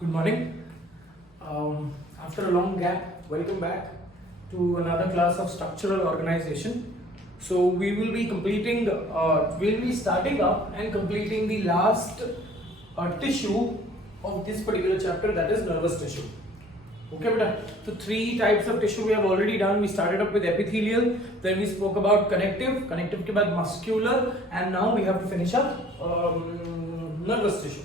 Good morning. After a long gap, welcome back to another class of structural organization. So we will be we'll be starting up and completing the last tissue of this particular chapter, that is nervous tissue. Okay, beta. So three types of tissue we have already done. We started up with epithelial, then we spoke about connective के बाद muscular, and now we have to finish up nervous tissue.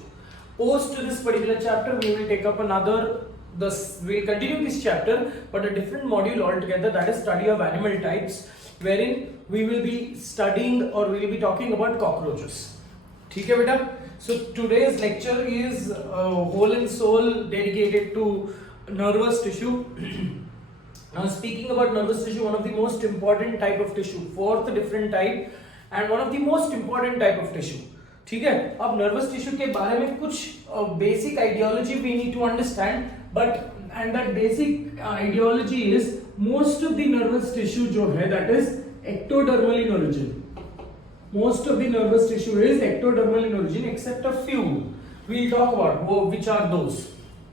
Post this particular chapter, we will take up we'll continue this chapter, but a different module altogether, that is study of animal types, wherein we will be studying or we will be talking about cockroaches. ठीक है बेटा? So today's lecture is whole and soul dedicated to nervous tissue. Now speaking about nervous tissue, one of the most important type of tissue, fourth different type and one of the most important type of tissue. ठीक है, अब nervous tissue के बारे में कुछ basic ideology we need to understand, but and that basic ideology is most of the nervous tissue जो है that is ectodermal in origin. Most of the nervous tissue is ectodermal in origin except a few. We will talk about वो which are those.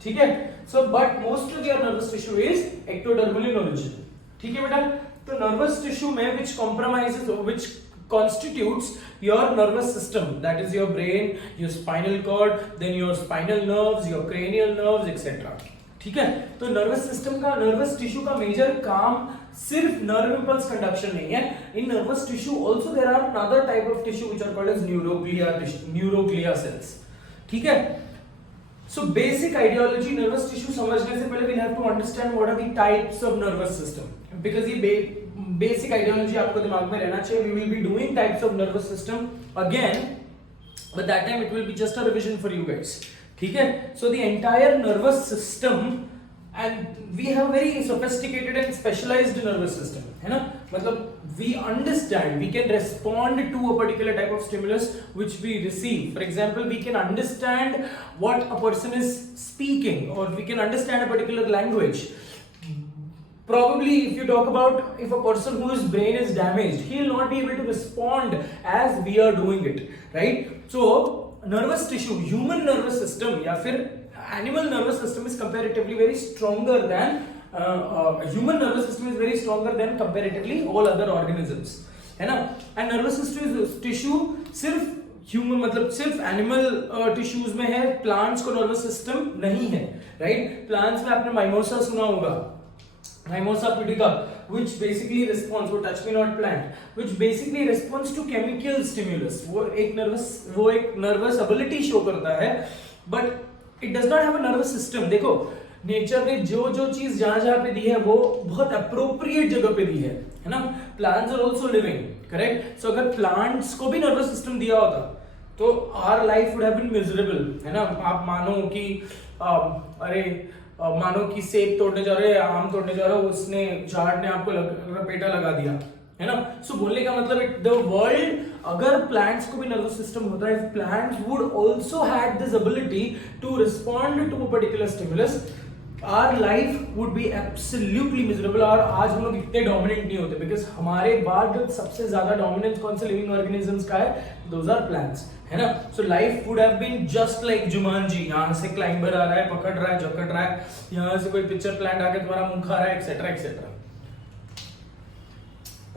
ठीक है, so but most of your nervous tissue is ectodermal in origin. ठीक है बेटा, तो nervous tissue में which compromises which constitutes your nervous system, that is your brain, your spinal cord, then your spinal nerves, your cranial nerves, etc. ठीक है, तो nervous system का, nervous tissue का मेजर काम सिर्फ नर्व इंपल्स कंडक्शन नहीं है. In nervous tissue also there are another type of tissue which are called as neuroglia cells. ठीक है, so basic ideology nervous tissue समझने से पहले we have to understand what are the types of nervous system, because ये basic ideology आपको दिमाग में रहना चाहिए. We will be doing types of nervous system again, but that time it will be just a revision for you guys. ठीक है, so the entire nervous system and we have very sophisticated and specialised nervous system, है ना. मतलब we understand, we can respond to a particular type of stimulus which we receive. For example, we can understand what a person is speaking और we can understand a particular language. Probably if you talk about if a person whose brain is damaged, he will not be able to respond as we are doing it, right? So nervous tissue, human nervous system या फिर animal nervous system is comparatively very stronger than human nervous system is very stronger than comparatively all other organisms, है ना. And nervous system tissue सिर्फ ह्यूमन मतलब सिर्फ animal tissues में है, प्लांट्स को नर्वस सिस्टम नहीं है, राइट. प्लांट्स में आपने माइमोसा सुना होगा, Mimosa pudica, which basically responds, वो touch me not plant, which basically responds to chemical stimulus. वो एक nervous ability show करता है, but it does not have a nervous system. देखो नेचर ने जो चीज जहां पे दी है वो बहुत अप्रोप्रिएट जगह पे दी है ना. Plants are also living, correct. So अगर प्लांट्स को भी नर्वस सिस्टम दिया होता तो our life would have been miserable, है ना. आप मानो कि सेब तोड़ने जा रहे हो या आम तोड़ने जा रहे हो, उसने झाड़ ने आपको लपेटा लगा दिया, है ना. सो बोलने का मतलब द वर्ल्ड, अगर प्लांट्स को भी नर्वस सिस्टम होता है, if plants would also had this ability to respond to a particular stimulus, our life would be absolutely miserable. और आज हम लोग इतने डोमिनेंट नहीं होते, बिकॉज हमारे बाद सबसे ज्यादा डोमिनेंस कौन से लिविंग ऑर्गेनिजम्स का है, दोज आर प्लांट्स, है ना. So life would have been just like Jumanji. यहाँ से क्लाइंबर आ रहा है, पकड़ रहा है, जकड़ रहा है, यहाँ से कोई पिक्चर प्लांट आके तुम्हारा मुंह खा रहा है, etcetera etcetera.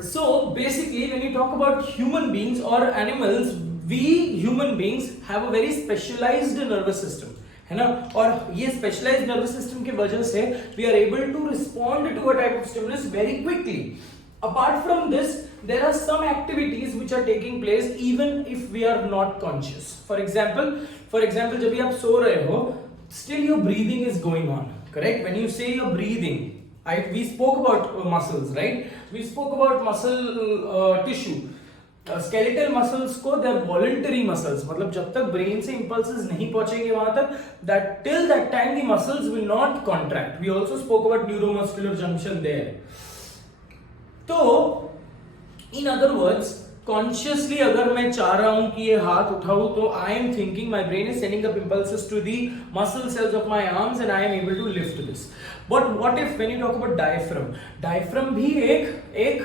So basically when you talk about human beings or animals, we human beings have a very specialized nervous system, है ना. और ये specialized nervous system की वजह से we are able to respond to a type of stimulus very quickly. Apart from this, there are some activities which are taking place even if we are not conscious. For example, जब भी आप सो रहे हो, still your breathing is going on, correct. When you say you're breathing, we spoke about muscles, right. We spoke about muscle tissue. Skeletal muscles को they are voluntary muscles, मतलब जब तक ब्रेन से इंपल्सेस नहीं पहुंचेंगे वहां तक, that till that time the muscles will not contract. We also spoke about neuromuscular junction there. तो इन अदर वर्ड्स, कॉन्शियसली अगर मैं चाह रहा हूं कि ये हाथ उठाऊं, तो I am thinking my brain is sending up impulses to the muscle cells of my arms and I am able to lift this. But what if when you talk about diaphragm भी एक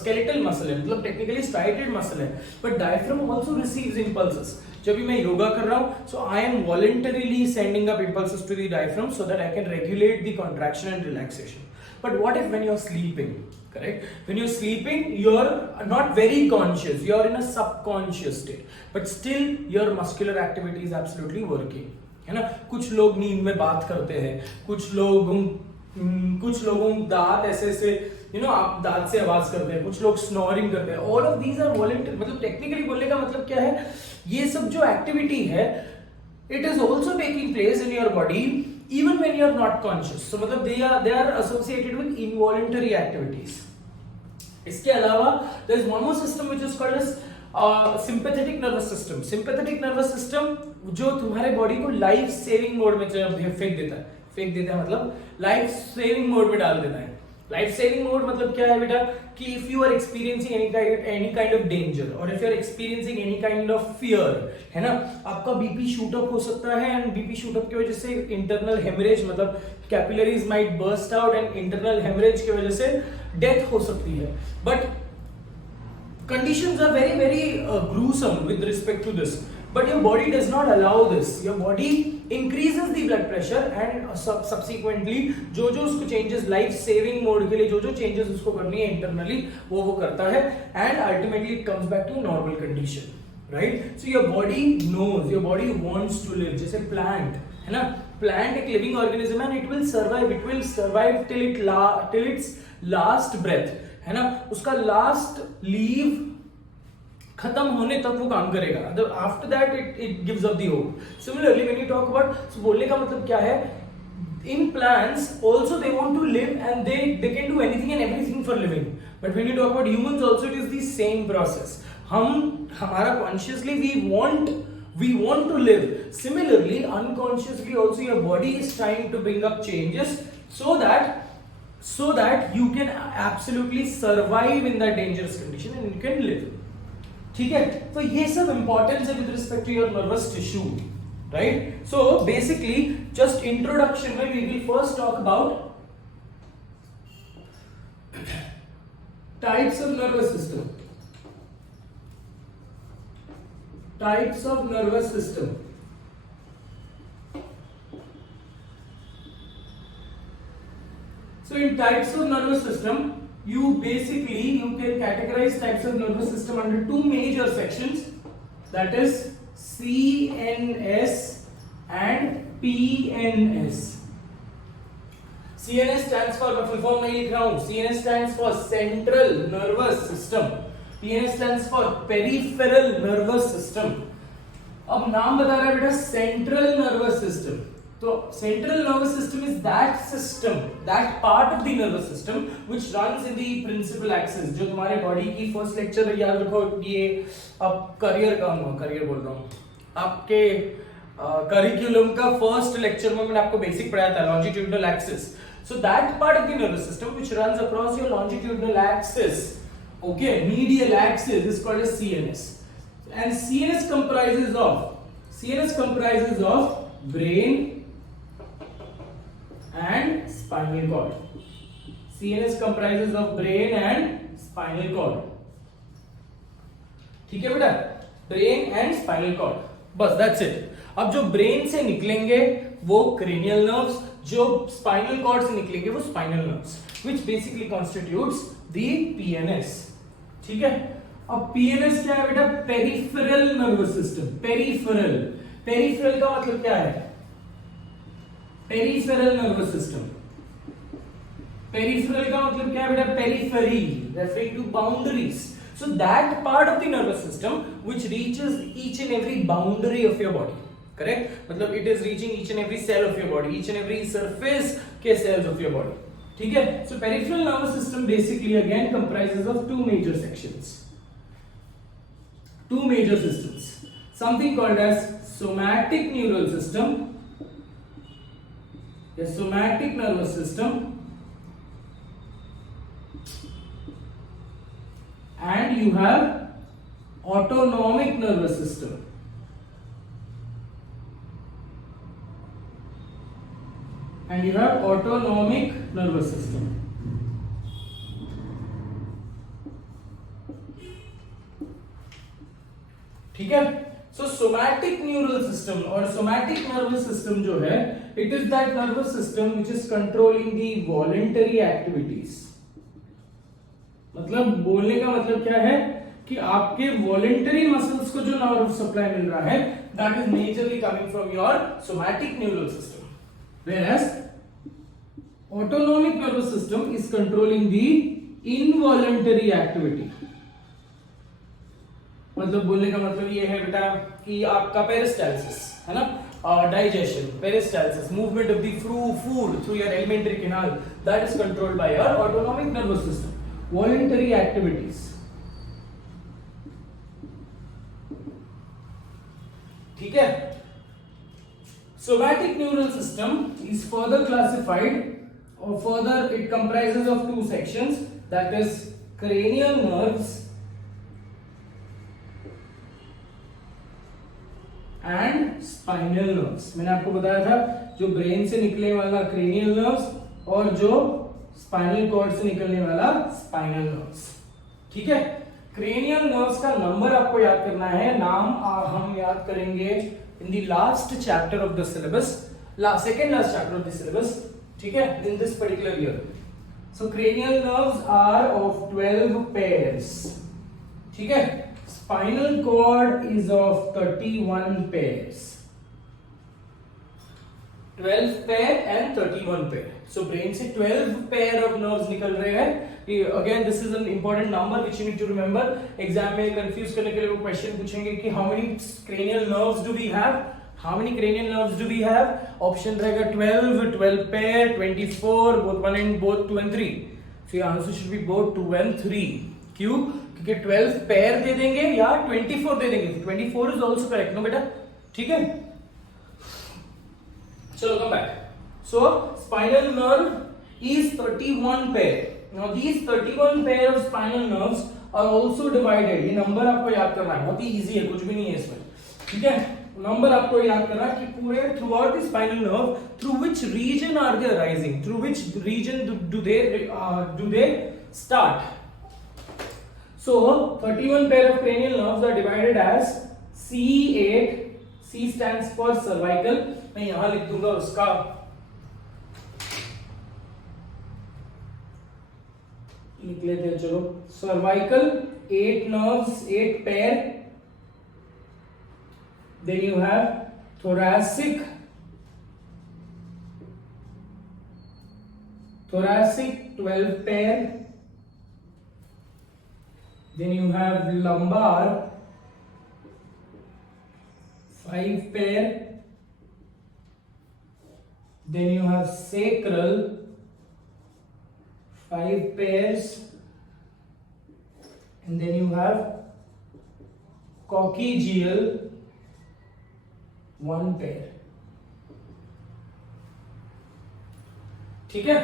skeletal muscle है, मतलब technically striated muscle है, but diaphragm also receives impulses. जब भी मैं योगा कर रहा हूं, so I am voluntarily sending up impulses to the diaphragm so that I can regulate the contraction and relaxation. But what if when you're sleeping, correct? When you're sleeping, you're not very conscious, you're in a subconscious state, but still your muscular activity is absolutely working, है ना? कुछ लोग नींद में बात करते हैं, कुछ लोगों दांत ऐसे आप दांत से आवाज करते हैं, कुछ लोग स्नोरिंग करते हैं. All of these are voluntary. मतलब टेक्निकली बोलने का मतलब क्या है, ये सब जो एक्टिविटी है it is also taking place in your body even when you are not conscious. So मतलब they are associated with involuntary activities. इसके अलावा there is one more system which is called as sympathetic nervous system. Sympathetic nervous system जो तुम्हारे बॉडी को life saving mode में फेंक देता है मतलब लाइफ सेविंग मोड में डाल देता है. लाइफ सेविंग मोड मतलब क्या है बेटा, कि if you are experiencing any kind of danger और if you are experiencing any kind of fear, है ना, आपका बीपी शूट अप हो सकता है एंड बीपी शूट अप की वजह से इंटरनल हेमरेज मतलब capillaries might burst out and internal haemorrhage की वजह से डेथ हो सकती है. But conditions are very very gruesome with respect to this, but your body does not allow this. Your body increases the blood pressure and subsequently जो उसको changes life saving mode के लिए जो changes उसको करनी है internally वो करता है and ultimately it comes back to normal condition, right? So your body knows, your body wants to live. जैसे plant है ना, plant एक living organism है and it will survive till its last breath, है ना, उसका लास्ट लीव खत्म होने तक वो काम करेगा. After that it gives up the hope. Similarly when you talk about, बोलने का मतलब क्या है, in plants also they want to live and they can do anything and everything for living. But when you talk about humans also it is the same process. हमारा consciously we want to live. Similarly unconsciously also your body is trying to bring up changes so that you can absolutely survive in that dangerous condition and you can live. ठीक है, तो ये सब importance है with respect to your nervous tissue, right? So basically just introduction में we will first talk about types of nervous system. Types of nervous system. So in types of nervous system, you can categorize types of nervous system under two major sections, that is CNS and PNS. CNS stands for, मैं full form नहीं लिख रहा हूँ, CNS stands for Central Nervous System, PNS stands for Peripheral Nervous System. अब नाम बता रहा है बेटा Central Nervous System. So central nervous system is that system, that part of the nervous system which runs in the principal axis. जो तुम्हारे बॉडी की first lecture याद रखो, ये अब करियर बोल रहा हूँ, आपके करिकुलम का फर्स्ट लेक्चर में मैंने आपको बेसिक पढ़ाया था, longitudinal axis. So that part of the nervous system which runs across your longitudinal axis, okay, medial axis, is called as CNS. And CNS comprises of brain and spinal cord. CNS comprises of brain and spinal cord. ठीक है बेटा, brain and spinal cord, बस that's it. अब जो ब्रेन से निकलेंगे वो cranial nerves, जो स्पाइनल कॉर्ड से निकलेंगे वो spinal nerves, which basically constitutes the PNS. ठीक है, अब पीएनएस क्या है बेटा? Peripheral nervous system. पेरिफेरल का मतलब क्या है? Peripheral nervous system. पेरिफेरल का मतलब क्या है बेटा? Periphery, referring to boundaries. So that part of the nervous system which reaches each and every boundary of your body, correct? मतलब it is reaching each and every cell of your body, each and every surface के cells of your body. ठीक है? So peripheral nervous system basically again comprises of two major sections, two major systems. Something called as somatic neural system, the somatic nervous system, and you have autonomic nervous system. And you have autonomic nervous system. ठीक है, सो somatic neural system और somatic nervous system जो है, it is that nervous system which is controlling the voluntary activities. मतलब बोलने का मतलब क्या है कि आपके वॉलेंटरी मसल्स को जो नर्व सप्लाई मिल रहा है, that is majorly coming from your somatic neural system, whereas autonomic nervous system is controlling the involuntary activity। मतलब बोलने का मतलब ये है बेटा कि आपका पेरिस्टाल्सिस है ना, digestion, peristalsis, movement of the food through your alimentary canal, that is controlled by your autonomic nervous system, voluntary activities। ठीक है। Somatic neural system is further classified, or further it comprises of two sections, that is cranial nerves and spinal nerves। मैंने आपको बताया था जो ब्रेन से निकलने वाला cranial nerves और जो स्पाइनल कॉर्ड से निकलने वाला स्पाइनल नर्व्स। ठीक है। क्रेनियल नर्व्स का नंबर आपको याद करना है, नाम हम याद करेंगे in the last chapter of the syllabus, second last chapter of the syllabus. ठीक है, in this particular year. So cranial nerves are of 12 pairs. ठीक है। Spinal cord is of 31 pairs, 12 pair and 31 pair. So brain से 12 pair of nerves निकल रहे हैं। Again this is an important number which you need to remember. Exam में confuse करने के लिए वो क्वेश्चन पूछेंगे कि how many cranial nerves do we have, how many cranial nerves do we have. Option रहेगा 12, 12 pair, 24, both 1 and both 2 and 3। So your answer should be both 2 and 3। क्यों? क्योंकि 12 पेयर दे देंगे या 24 दे देंगे। 24 इज आल्सो करेक्ट, नो बेटा? ठीक है, चलो come back. So spinal nerve is 31 pair. Now these 31 pair of spinal nerves are also divided। ये नंबर आपको याद करना है, बहुत ही इजी है, कुछ भी नहीं है इसमें। ठीक है, नंबर आपको याद करना है कि पूरे throughout the spinal nerve, through which region are they arising, through which region do they start। So 31 pair of cranial nerves are divided as C8। C stands for cervical। मैं यहां लिख दूंगा उसका लिख लेते हैं, चलो। सर्वाइकल 8 nerves, 8 pair। Then you have thoracic 12 pair। Then you have lumbar 5 pair। Then you have sacral 5 pairs। And then you have coccygeal 1 pair। ठीक है,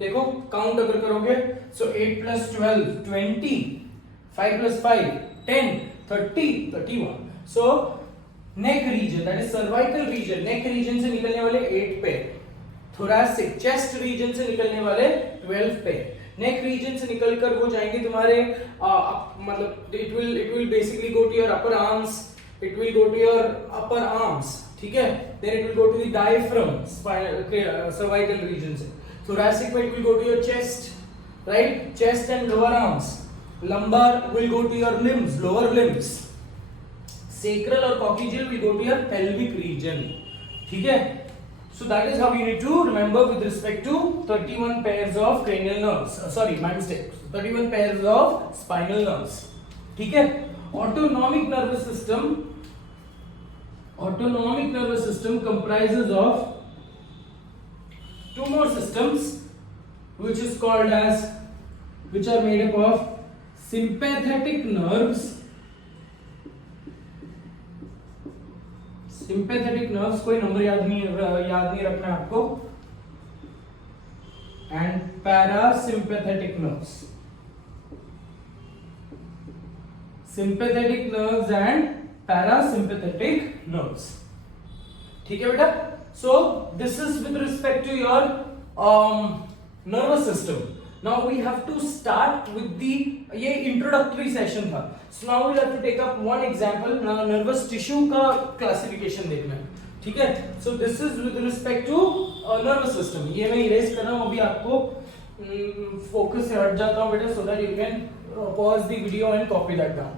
देखो काउंट अगर करोगे, सो 8 plus 12 20, 5 plus 5 10, 30, 31। सो neck region, that is cervical region, neck region से निकलने वाले 8 पेयर। थोरैसिक चेस्ट रीजन से निकलने वाले 12 पेयर। नेक रीजन से निकलकर वो जाएंगे तुम्हारे मतलब it will basically go to your upper arms, it will go to your upper arms. ठीक है, then it will go to the diaphragm cervical region से। थोरैसिक में it will go to your chest, right, chest and lower arms. Lumbar will go to your limbs, lower limbs. Sacral or coccygeal will go to your pelvic region। ठीक है, so that is how you need to remember with respect to 31 pairs of cranial nerves, sorry my mistake, 31 pairs of spinal nerves। ठीक है। autonomic nervous system comprises of two more systems which are made up of sympathetic nerves। Sympathetic nerves, कोई number याद नहीं रखना है आपको, and parasympathetic nerves. Sympathetic nerves and parasympathetic nerves. ठीक है बेटा। So this is with respect to your nervous system. Now we have to start with the ये introductory session था. So now we'll have to take up one example. Now nervous tissue का classification देखना है. ठीक है? So this is with respect to nervous system. ये मैं erase कर रहा हूँ अभी आपको focus से हट जाता हूँ बेटा so that you can pause the video and copy that down.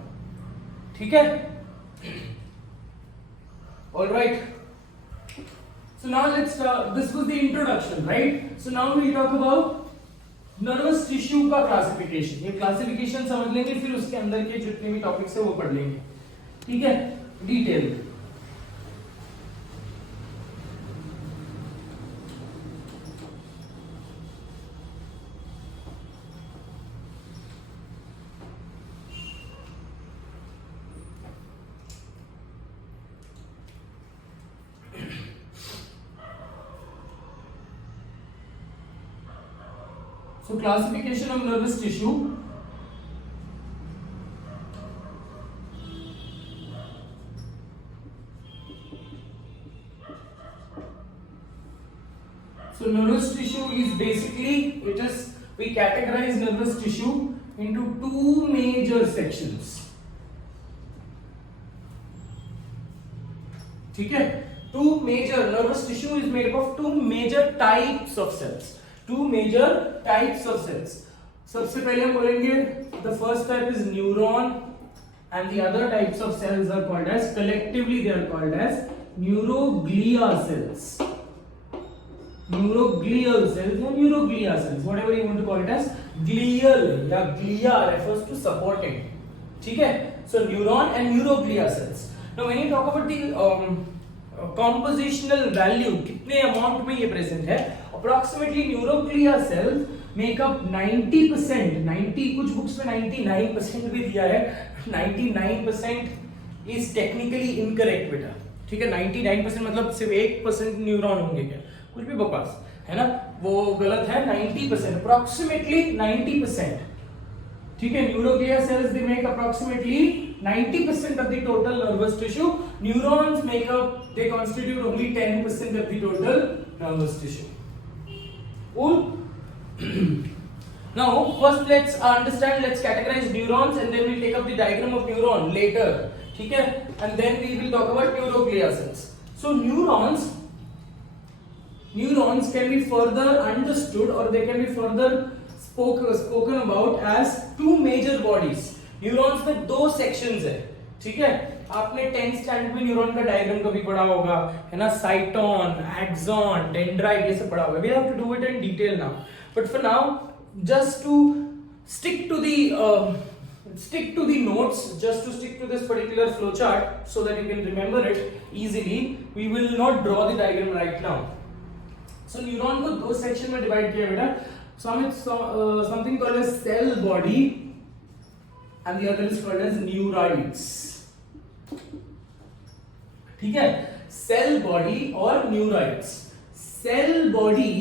ठीक है? All right. So now let's this was the introduction, right? So now we talk about nervous tissue का classification. ये classification समझ लेंगे फिर उसके अंदर के जितने भी टॉपिक्स है वो पढ़ लेंगे. ठीक है? Detail. So classification of nervous tissue. So nervous tissue is basically we categorize nervous tissue into two major sections. ठीक है? Two major nervous tissue is made up of two major types of cells. Two major types of cells. सबसे पहले हम बोलेंगे the first type is neuron and the other types of cells are called as collectively they are called as neuroglia cells. Neuroglial cells or neuroglia cells, whatever you want to call it as. Glial या glia refers to supporting. ठीक है? So neuron and neuroglia cells. Now when you talk about the compositional value कितने amount में ये present है, approximately neuroglia cells make up 90%. 90 कुछ बुक्स में 99% भी दिया है. 99% is technically incorrect बेटा. ठीक है? 99% मतलब सिर्फ 1% न्यूरॉन होंगे क्या? कुछ भी बकवास है ना, वो गलत है. 90% approximately 90%. ठीक है? Neuroglia cells they make approximately 90% of the total nervous tissue. Neurons they constitute only 10% of the total nervous tissue. Cool. Now first let's categorize neurons and then we'll take up the diagram of neuron later. ठीक है? And then we will talk about neuroglia cells. So neurons can be further understood or they can be further spoken about as two major bodies. Neurons में दो sections है. ठीक है? आपने 10th standard में न्यूरॉन का डायग्राम कभी पढ़ा होगा, है ना? साइटोन, एक्सॉन, डेंड्राइट ये सब पढ़ा होगा. We have to do it in detail now. But for now, just to stick to the notes, just to stick to this particular flowchart, so that you can remember it easily, we will not draw the diagram right now. So neuron को दो सेक्शन में डिवाइड किया बेटा. Something called as cell body, and the other is called as neurites. ठीक है? Cell body और neurites. Cell body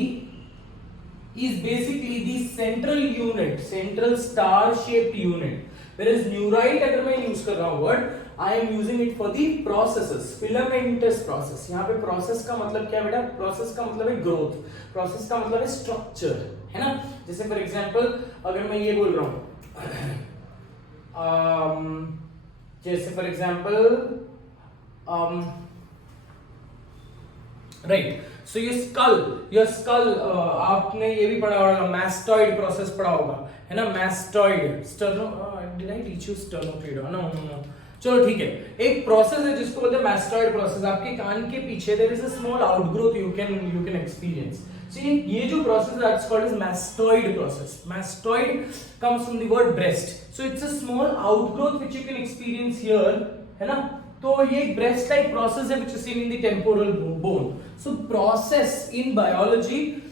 is basically the central unit, central star-shaped unit. Whereas neurite अगर मैं use कर रहा हूँ word, I am using it for the processes, filamentous process. यहाँ पे process का मतलब क्या है बेटा? Process का मतलब है growth. Process का मतलब है structure, है ना? जैसे for example अगर मैं ये बोल रहा हूँ, जैसे for example right. So your skull आपने ये भी पढ़ा होगा, mastoid process पढ़ा होगा, है ना? Mastoid did I teach you sternocleidomastoid? No. चलो ठीक है. एक प्रोसेस है जिसको बोलते हैं mastoid process. आपके कान के पीछे there is a small outgrowth you can experience. So ये जो process that's called as mastoid process. Mastoid comes from the word breast. So it's a small outgrowth which you can experience here, है ना? तो ये एक breast like process है which is seen in the temporal bone. So process in biology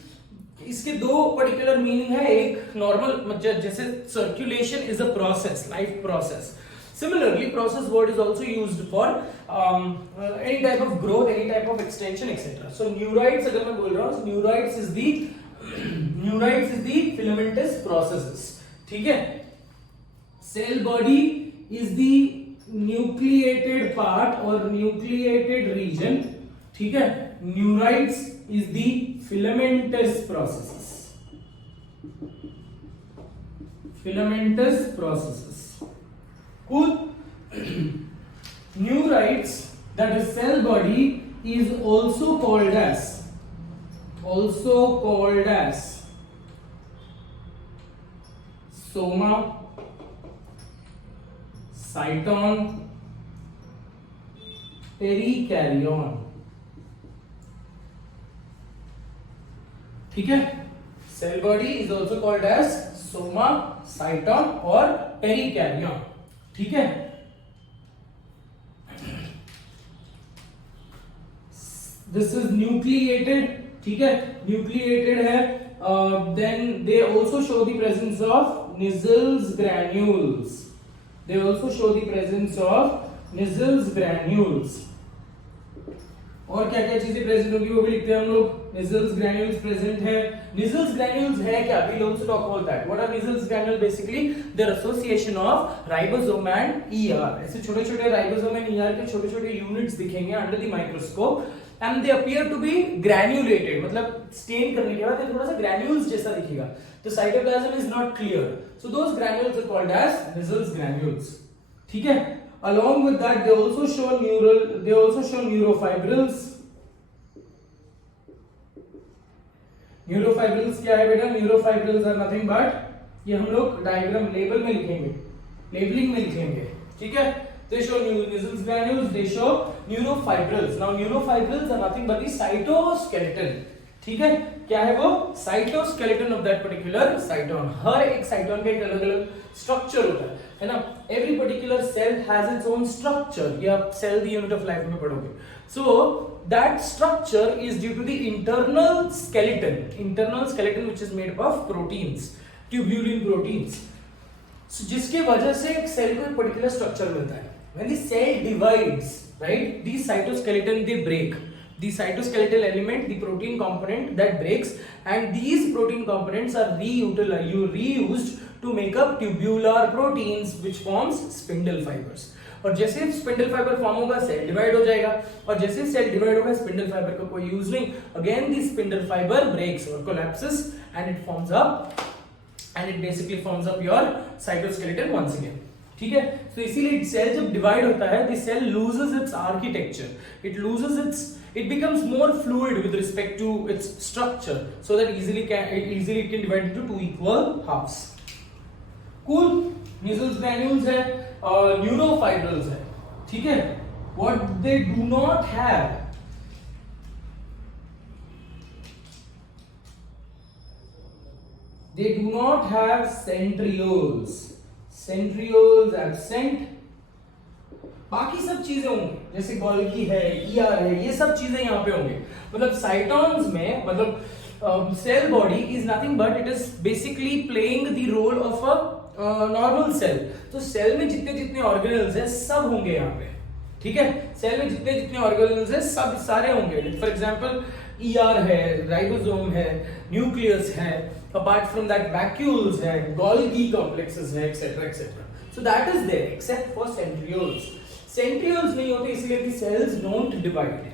इसके दो particular meaning है. एक normal जैसे circulation is a process, life process. Similarly, process word is also used for any type of growth, any type of extension, etc. So neurites अगर मैं बोल रहा हूँ, neurites is the filamentous processes. ठीक है? Cell body is the nucleated part or nucleated region. ठीक है? Neurites is the filamentous processes. filamentous processes. Cool. Neurites, that is cell body, is also called as soma, cyton, perikaryon. ठीक है, cell body is also called as soma, cyton और perikaryon. ठीक है, this is nucleated. ठीक है, nucleated है. Then they also show the presence of Nissl's granules. They also show the presence of Nissl's granules. और क्या क्या चीजें प्रेजेंट होगी वो भी लिखते हैं हम लोग. निजल्स ग्रैन्यूल्स प्रेजेंट है. निजल्स ग्रैन्यूल्स है क्या? We also talk about that. What are Nissl's granule? Basically there association of ribosome and ER. ऐसे छोटे छोटे राइबोसोम एंड ईआर के छोटे छोटे यूनिट्स दिखेंगे under the microscope and they appear to be granulated. मतलब स्टेन करने के बाद ये थोड़ा सा ग्रैन्यूल्स जैसा दिखेगा. तो cytoplasm is not clear, so those granules are called as Nissl's granules. ठीक है, along with that they also show neurofibrils. न्यूरोफाइब्रिल्स क्या है बेटा? न्यूरोफाइब्रिल्स आर नथिंग बट, ये हम लोग डायग्राम लेबल में लिखेंगे, लेबलिंग में लिखेंगे. ठीक है, they show Nizel's granules, they show neurofibrils. Now neurofibrils are nothing but the cytoskeleton. ठीक है, क्या है वो? Cytoskeleton of that particular cyton. हर एक साइटोन का एक अलग अलग स्ट्रक्चर होता है ना. Every particular cell has its own structure. ये आप cell the unit of life में पढ़ोगे. So that structure is due to the internal skeleton which is made up of proteins, tubulin proteins. So, जिसके वजह से एक सेल को एक पर्टिकुलर स्ट्रक्चर मिलता है. When the cell divides, right, these cytoskeleton they break. The cytoskeletal element, the protein component that breaks, and these protein components are reused to make up tubular proteins which forms spindle fibers. और जैसे spindle fibre form होगा cell divide हो जाएगा, और जैसे cell divide होगा spindle fibre का कोई यूज नहीं. Again the spindle fibre breaks और collapses and it forms up and it basically forms up your cytoskeleton once again. ठीक है, तो इसीलिए सेल जब डिवाइड होता है the cell loses its architecture, it becomes more fluid with respect to its structure, so that easily it can divide into two equal halves. Cool. Nizel's granules है, neurofibrils है. ठीक है, what they do not have, they do not have centrioles. Centrioles absent. बाकी सब चीजें होंगी, जैसे गोल्गी है, ईआर है, ये सब चीजें यहाँ पे होंगे. मतलब साइटॉन्स में, मतलब cell body is nothing but it is basically playing the role of a normal cell. तो सेल में जितने जितने ऑर्गेनल्स है सब होंगे यहाँ पे. ठीक है, सेल में जितने जितने ऑर्गेनल्स है सब सारे होंगे. फॉर एग्जांपल ईआर है, राइबोसोम है, न्यूक्लियस है, apart from that vacuoles है, Golgi complexes है, etc etc. So that is there except for centrioles. Centrioles नहीं होते इसलिए the cells don't divide.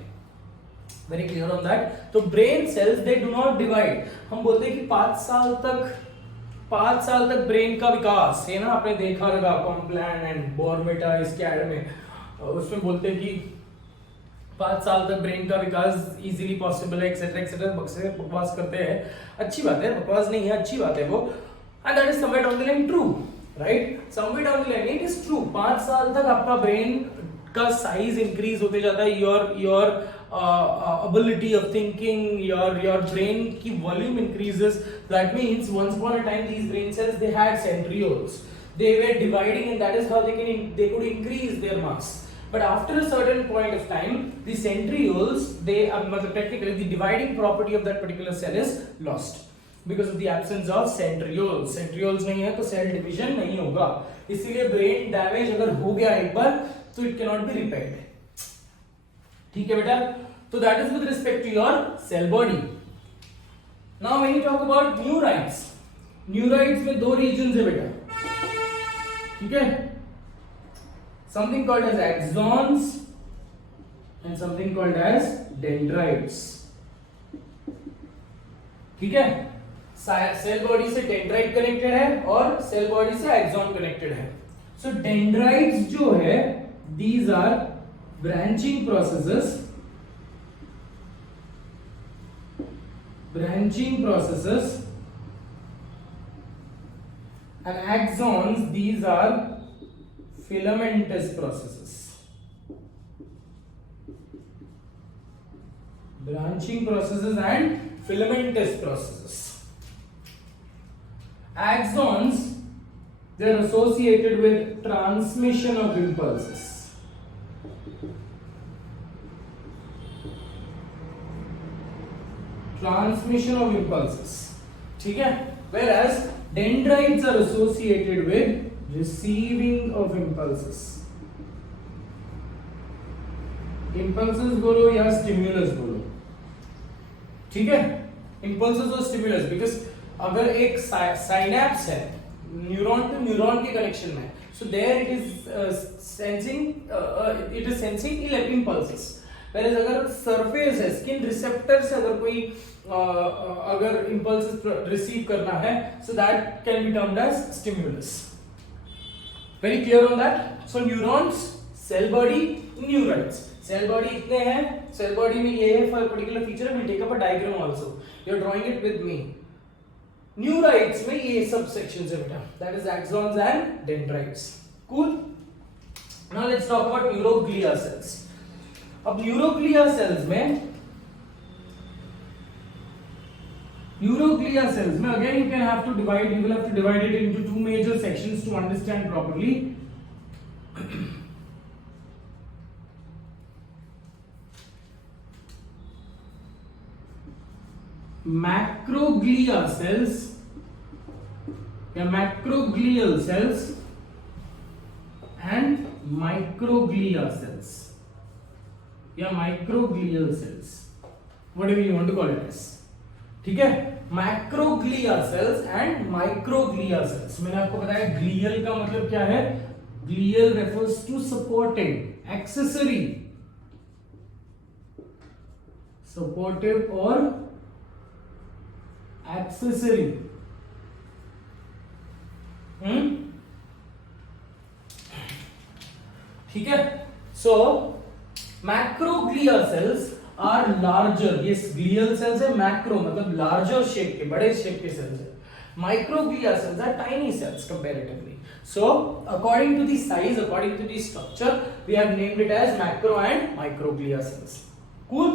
Very clear on that. तो brain cells they do not divide. हम बोलते हैं कि 5 साल तक ब्रेन का विकास है ना. आपने देखा होगा कॉम्प्लान एंड बोर्नविटा इसके ऐड में, उसमें बोलते हैं कि 5 साल तक ब्रेन का विकास इजीली पॉसिबल है, एक्सेट्रा एक्सेट्रा. बकवास करते हैं. अच्छी बात है, बकवास नहीं है, अच्छी बात है वो. And that is somewhere down the line true, right. Somewhere down the line it is true. 5 साल तक आपका ब्रेन का साइज इंक्रीज होते जाता है. Your ability of thinking, your brain की volume increases. That means once upon a time these brain cells they had centrioles. They were dividing and that is how they could increase their mass. But after a certain point of time, the centrioles, they are technically the dividing property of that particular cell is lost because of the absence of centrioles. Centrioles नहीं है तो cell division नहीं होगा. इसीलिए brain damage अगर हो गया एक बार तो it cannot be repaired. ठीक है बेटा. तो that is with respect to your cell body. Now when you talk about neurites, neurites में 2 regions है बेटा. ठीक है, something called as axons and something called as dendrites. ठीक है, सेल बॉडी से डेंड्राइट कनेक्टेड है और सेल बॉडी से एक्सॉन कनेक्टेड है. सो डेंड्राइट्स जो है these are branching processes and axons these are filamentous processes. Branching processes and filamentous processes. Axons, they are associated with transmission of impulses. ठीक है. Whereas dendrites are associated with receiving of impulses. Impulses बोलो या stimulus बोलो, ठीक है. Impulses और stimulus, because अगर एक synapse है न्यूरॉन टू न्यूरॉन के कनेक्शन में, so there it is sensing impulses. Whereas अगर सरफेस है, स्किन रिसेप्टर से अगर कोई अगर impulses रिसीव करना है, so that can be termed as stimulus. Very clear on that? So neurons, cell body, neurites. Cell body इतने हैं, cell body में ये है particular feature, we'll take up a diagram also. You're drawing it with me. Neurites में ये सब sections है बेटा, that is axons and dendrites. Cool? Now let's talk about neuroglia cells. अब न्यूरोग्लिया सेल्स में again you will have to divide it into two major sections to understand properly. Macroglia cells या macroglial cells and microglia cells या microglial cells, whatever you want to call it as. ठीक है. Macroglia cells and microglia cells. मैंने आपको बताया glial का मतलब क्या है. Glial refers to supportive, accessory, supportive और एक्सेसरी. ठीक है. So macroglia cells are larger. ये ग्लियल सेल्स है, मैक्रो मतलब लार्जर शेप के, बड़े शेप के सेल्स है. Microglia cells are tiny cells comparatively. So according to the size, according to the structure, we have named it as macro and microglia sales. Cool.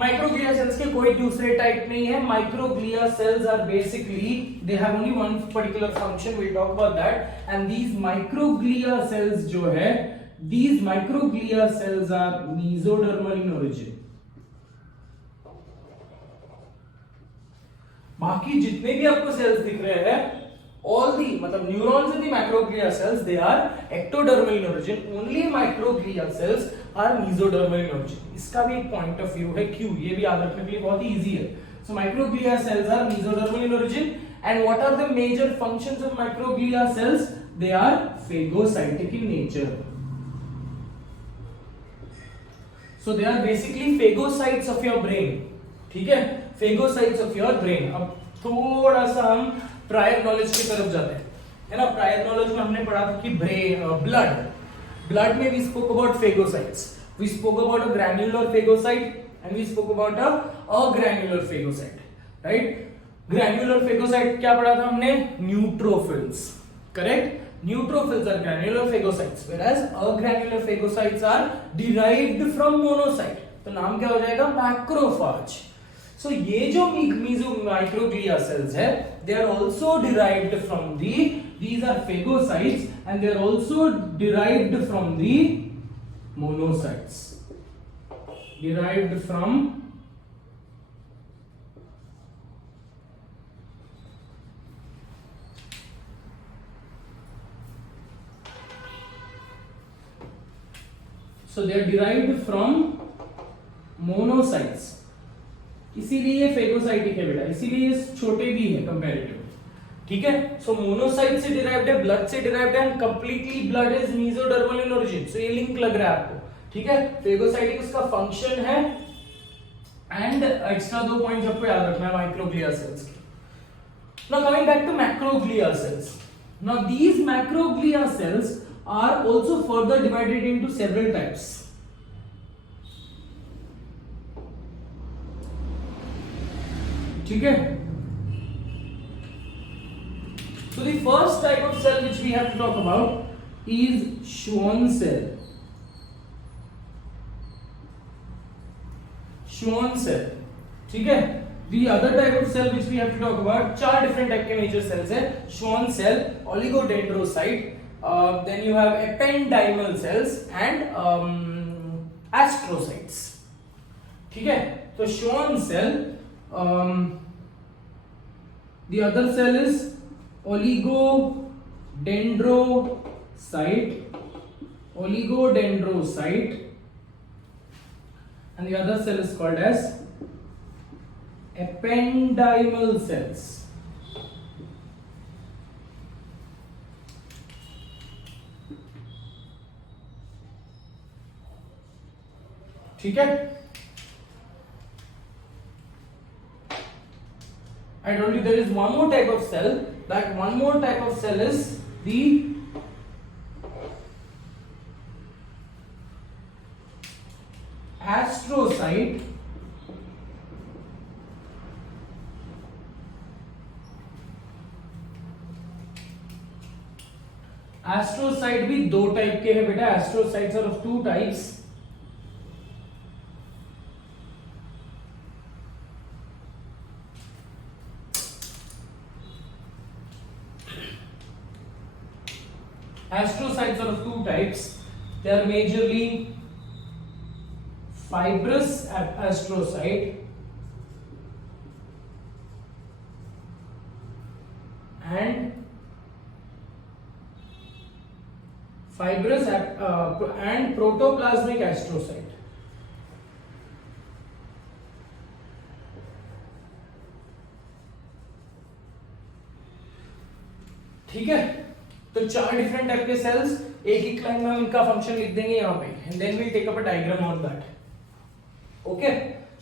Microglia cells के कोई दूसरे type नहीं है. Microglia cells are basically, they have only one particular function, we will talk about that. And these microglia cells जो है, these microglia cells are mesodermal in origin. बाकी जितने भी आपको सेल्स दिख रहे हैं, all the मतलब neurons in the macroglia cells, they are ectodermal in origin. Only microglia cells are mesodermal in origin. इसका भी एक point of view है क्यों, ये भी याद रखने के लिए बहुत ही easy है. So microglia cells are mesodermal in origin. And what are the major functions of microglia cells? They are phagocytic in nature. So they are basically phagocytes of your brain. ठीक है. Phagocytes of your brain. अब थोड़ा सा हम prior knowledge की तरफ जाते हैं, है ना. प्रायर नॉलेज में हमने पढ़ा था कि ब्लड में we spoke about phagocytes. We spoke about a granular phagocyte and we spoke about a agranular phagocyte, right? Granular phagocyte क्या पढ़ा था हमने? Neutrophils, correct? Neutrophils are granular phagocytes, whereas agranular phagocytes are derived from monocyte. तो नाम क्या हो जाएगा? Macrophage. So ये जो microglia cells है, they are also derived from these are phagocytes and they are also derived from the monocytes. Derived from So they are derived from monocytes. इसीलिए phagocytic है बेटा, इसीलिए ये छोटे भी है कंपैरेटिवली. ठीक है. सो मोनोसाइट से डिराइव्ड है, ब्लड से डिराइव्ड है, and completely blood is mesodermal in origin. So ये लिंक लग रहा है आपको. ठीक है. फेगोसाइटिक उसका फंक्शन है. एंड एक्स्ट्रा 2 पॉइंट्स आपको याद रखना है माइक्रोग्लिया सेल्स के. Now coming back to macroglia cells. Now these macroglia cells are also further divided into several types. ठीक है? So the first type of cell which we have to talk about is Schwann cell. Schwann cell. ठीक है? The other type of cell which we have to talk about, चार different type के major cells हैं. Schwann cell, oligodendrocyte, then you have ependymal cells and astrocytes. ठीक है? तो Schwann cell, the other cell is oligodendrocyte, and the other cell is called as ependymal cells. ठीक है? I told you there is one more type of cell. That one more type of cell is the astrocyte. Astrocyte भी दो type के हैं बेटा. Astrocytes are of two types. Astrocytes are of two types. They are majorly fibrous astrocyte and and protoplasmic astrocyte. ठीक है? तो चार different type के सेल्स, एक एक लाइन में हम इनका फंक्शन लिख देंगे यहाँ पे, and then we take up a diagram on that. Okay?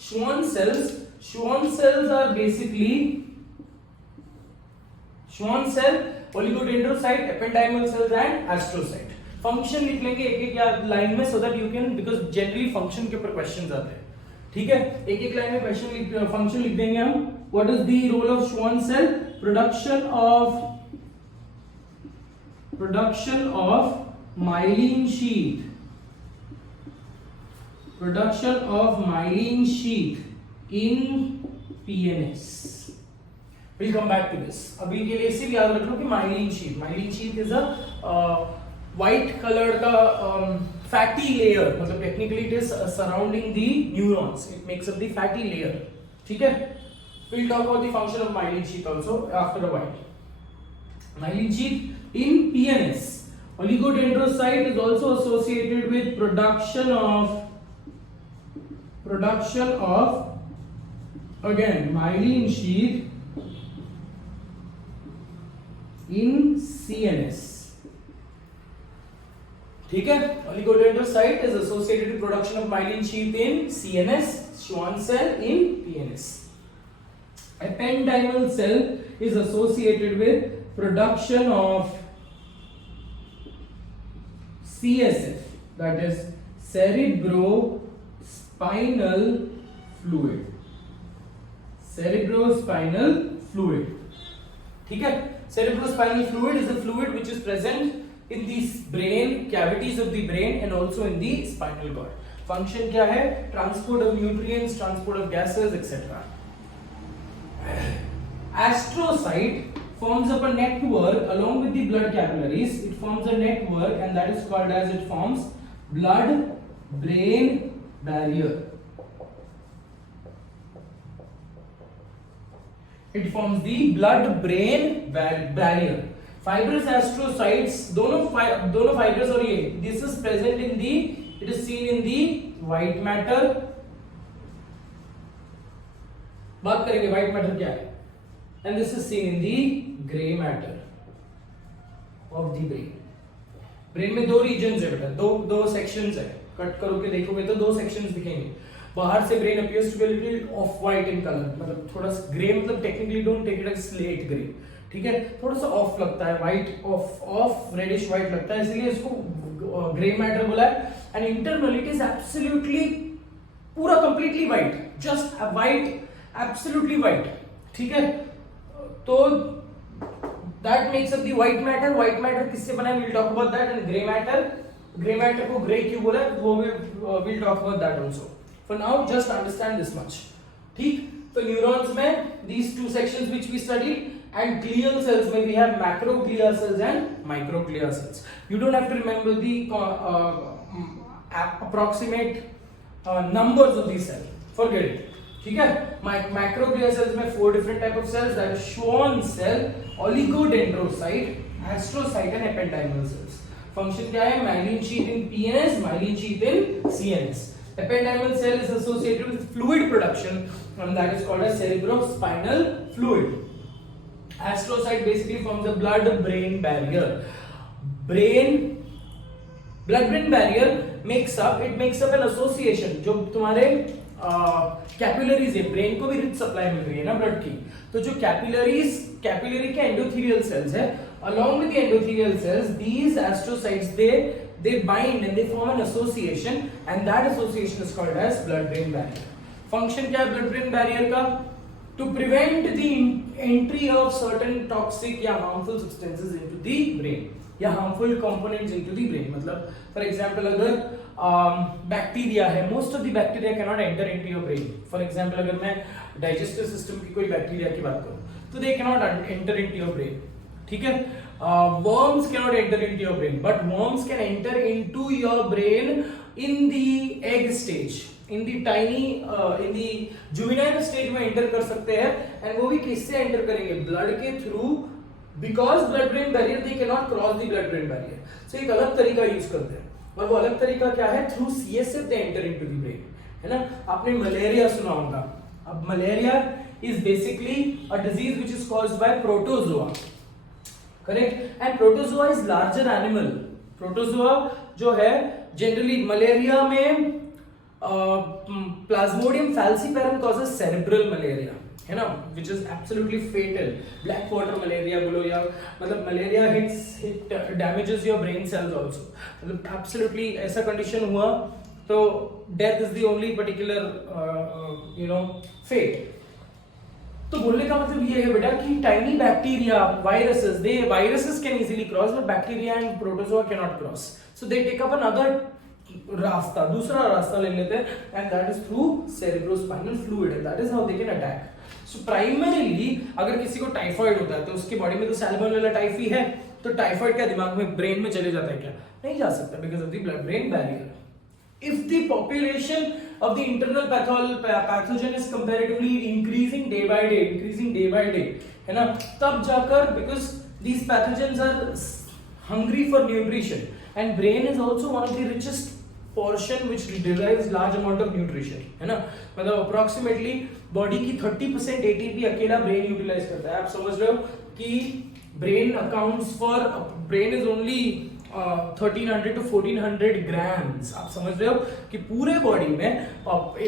Schwann cells are basically Schwann cell, oligodendrocyte, ependymal cells and astrocyte. Function लिख लेंगे एक एक लाइन में, so that you can, because generally function के ऊपर क्वेश्चंस आते हैं. ठीक है? एक एक लाइन में फंक्शन लिख देंगे हम. What is the role of Schwann cell? Production of myelin sheath. Production of myelin sheath in PNS. We'll come back to this. अभी के लिए सिर्फ याद रख लो कि myelin sheath is a white colored का fatty layer. मतलब technically it is surrounding the neurons. It makes up the fatty layer. ठीक है? We'll talk about the function of myelin sheath also after a while. Myelin sheath in PNS. Oligodendrocyte is also associated with production of again myelin sheath in CNS. ठीक है? Oligodendrocyte is associated with production of myelin sheath in CNS, Schwann cell in PNS. Ependymal cell is associated with production of CSF, that is cerebrospinal fluid. ठीक है? Cerebrospinal fluid is a fluid which is present in the brain, cavities of the brain and also in the spinal cord. Function क्या है? Transport of nutrients, transport of gases, etc. Astrocyte forms up a network along with the blood capillaries. It forms a network and that is called as, it forms blood-brain barrier. It forms the blood-brain barrier. Fibrous astrocytes, दोनों fibrous और ये, this is present in the, it is seen in the white matter. बात करेंगे white matter क्या है, and this is seen in the gray matter of the brain. Brain में दो रीजन्स है बेटा, दो सेक्शंस है. कट करोगे देखोगे तो दो सेक्शंस दिखेंगे. बाहर से brain appears to be a little off white in color, मतलब थोड़ा ग्रे, मतलब technically don't take it as slate grey, ठीक है, थोड़ा सा ऑफ लगता है, व्हाइट ऑफ रेडिश व्हाइट लगता है, इसलिए इसको ग्रे मैटर बोला है. And internal it is absolutely पूरा completely white, just white, absolutely white, ठीक है. तो that makes up the white matter. White matter किससे बना है, will talk about that. And grey matter को ग्रे क्यों बोला है, वो will talk about that also. For now just understand this much, ठीक. तो न्यूरॉन्स में these two sections which we studied, and glial cells में we have macroglia cells and microglia cells. You don't have to remember the approximate numbers of these cells, forget it, ठीक है. Macroglia cells में 4 different type of cells, that is Schwann cell, oligodendrocyte, astrocyte and ependymal cells. Function क्या है, myelin sheath in PNS, myelin sheath in CNS. Ependymal cell is associated with fluid production, and that is called as cerebrospinal fluid. Astrocyte basically forms the blood-brain barrier. Blood-brain barrier makes up an association. जो तुम्हारे कैपिलरीज है, ब्रेन को भी rich supply मिल रही है ना ब्लड की, तो जो कैपिलरी के एंडोथेलियल सेल्स है, along with the endothelial cells, these astrocytes they bind and they form an association, and that association is called as blood-brain barrier. Function क्या है blood-brain barrier का? To prevent the entry of certain toxic या harmful substances into the brain या harmful components into the brain. मतलब for example अगर बैक्टीरिया है, most of the bacteria cannot enter into your brain. For example अगर मैं digestive system की कोई बैक्टीरिया की बात करूँ, तो they cannot enter into your brain, ठीक है. Worms cannot enter into your brain, but worms can enter into your brain in the egg stage, in the tiny in the juvenile stage में enter कर सकते हैं. and वो भी किससे enter करेंगे, blood के through, because blood brain barrier they cannot cross the blood brain barrier. so एक अलग तरीका यूज करते हैं, और वो अलग तरीका क्या है, through CSF they enter into the brain, है ना. आपने मलेरिया सुना होगा. अब malaria is basically a disease which is caused by protozoa, correct. and protozoa is larger animal. protozoa जो है generally मलेरिया में Plasmodium falciparum causes cerebral malaria, है ना, which is absolutely fatal. Black water malaria बोलो, या मतलब malaria damages your brain cells also. मतलब absolutely ऐसा condition हुआ तो death is the only particular fate. तो बोलने का मतलब ये है बेटा कि tiny bacteria, viruses can easily cross, but bacteria and protozoa cannot cross. So they take up another दूसरा रास्ता ले लेते हैं, and that is through cerebrospinal fluid, and that is how they can attack. So primarily अगर किसी को टाइफाइड होता है तो उसकी बॉडी में तो सैल्मोनेला टाइफी है, तो टाइफाइड का दिमाग में ब्रेन में चले जाता है क्या, नहीं जा सकता, because of the blood brain barrier. If the population of the internal pathogen is comparatively increasing day by day, है ना, तब जाकर, because these pathogens are hungry for nutrition, and brain is also one of the richest portion which derives large amount of nutrition, है ना. मतलब approximately body की 30% ATP अकेला brain utilize करता है. आप समझ रहे हो कि brain is only 1300 to 1400 grams. आप समझ रहे हो कि पूरे बॉडी में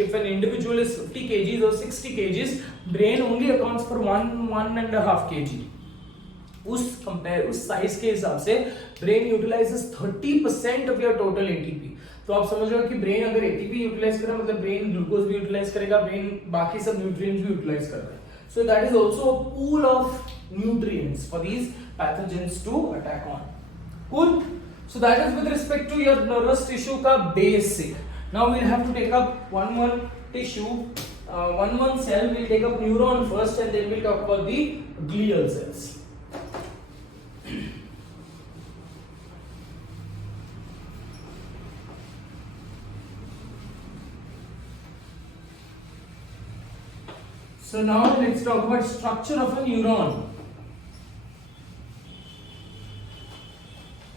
if an individual is 50 kgs or 60 kgs, brain only accounts for 1.5 kg. उस साइज के हिसाब से brain utilises 30% of your total ATP. तो आप समझ रहे हो कि ब्रेन अगर एटीपी यूटिलाइज करे, मतलब ब्रेन ग्लूकोज भी यूटिलाइज करेगा, ब्रेन बाकी सब न्यूट्रिएंट्स भी यूटिलाइज कर रहा है. So that is also a pool of nutrients for these pathogens to attack on. Cool. So that is with respect to your nervous tissue का basic. Now we will have to take up one tissue, one cell. We'll take up neuron first, and then we'll talk about the glial cells. So now let's talk about structure of a neuron.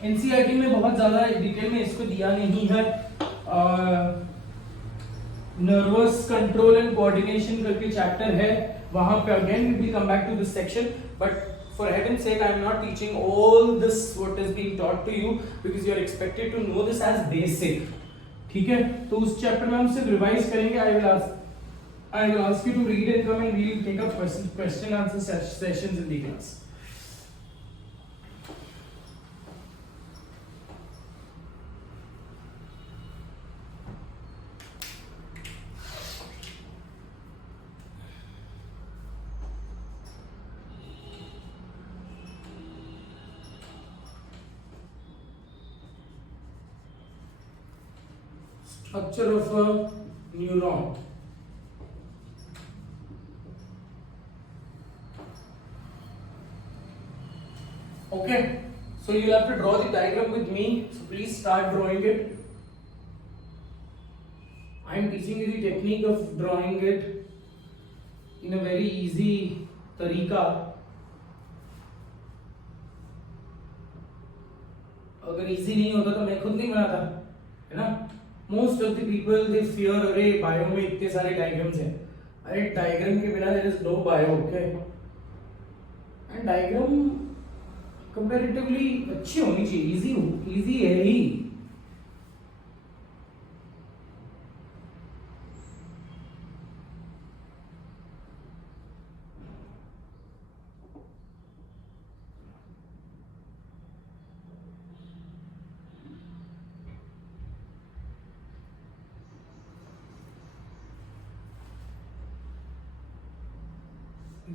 NCERT में बहुत ज्यादा डिटेल में इसको दिया नहीं है. Nervous control and coordination करके chapter है, वहां पे again we come back to this section, but for heaven's sake I am not teaching all this what is being taught to you, because you are expected to know this as basic. ठीक है, तो उस चैप्टर में हम सिर्फ रिवाइज करेंगे. I will ask you to read and come, and we will take up question answer sessions in the class. Structure of a neuron. Okay, so you have to draw the diagram with me. So please start drawing it. I am teaching you the technique of drawing it in a very easy तरीका. अगर easy नहीं होता तो मैं खुद नहीं बनाता, है ना. Most of the people they fear, अरे बायो में इतने सारे डायग्राम्स हैं. अरे डायग्राम के बिना there is no bio, okay? And diagram comparatively अच्छी होनी चाहिए, इजी है ही.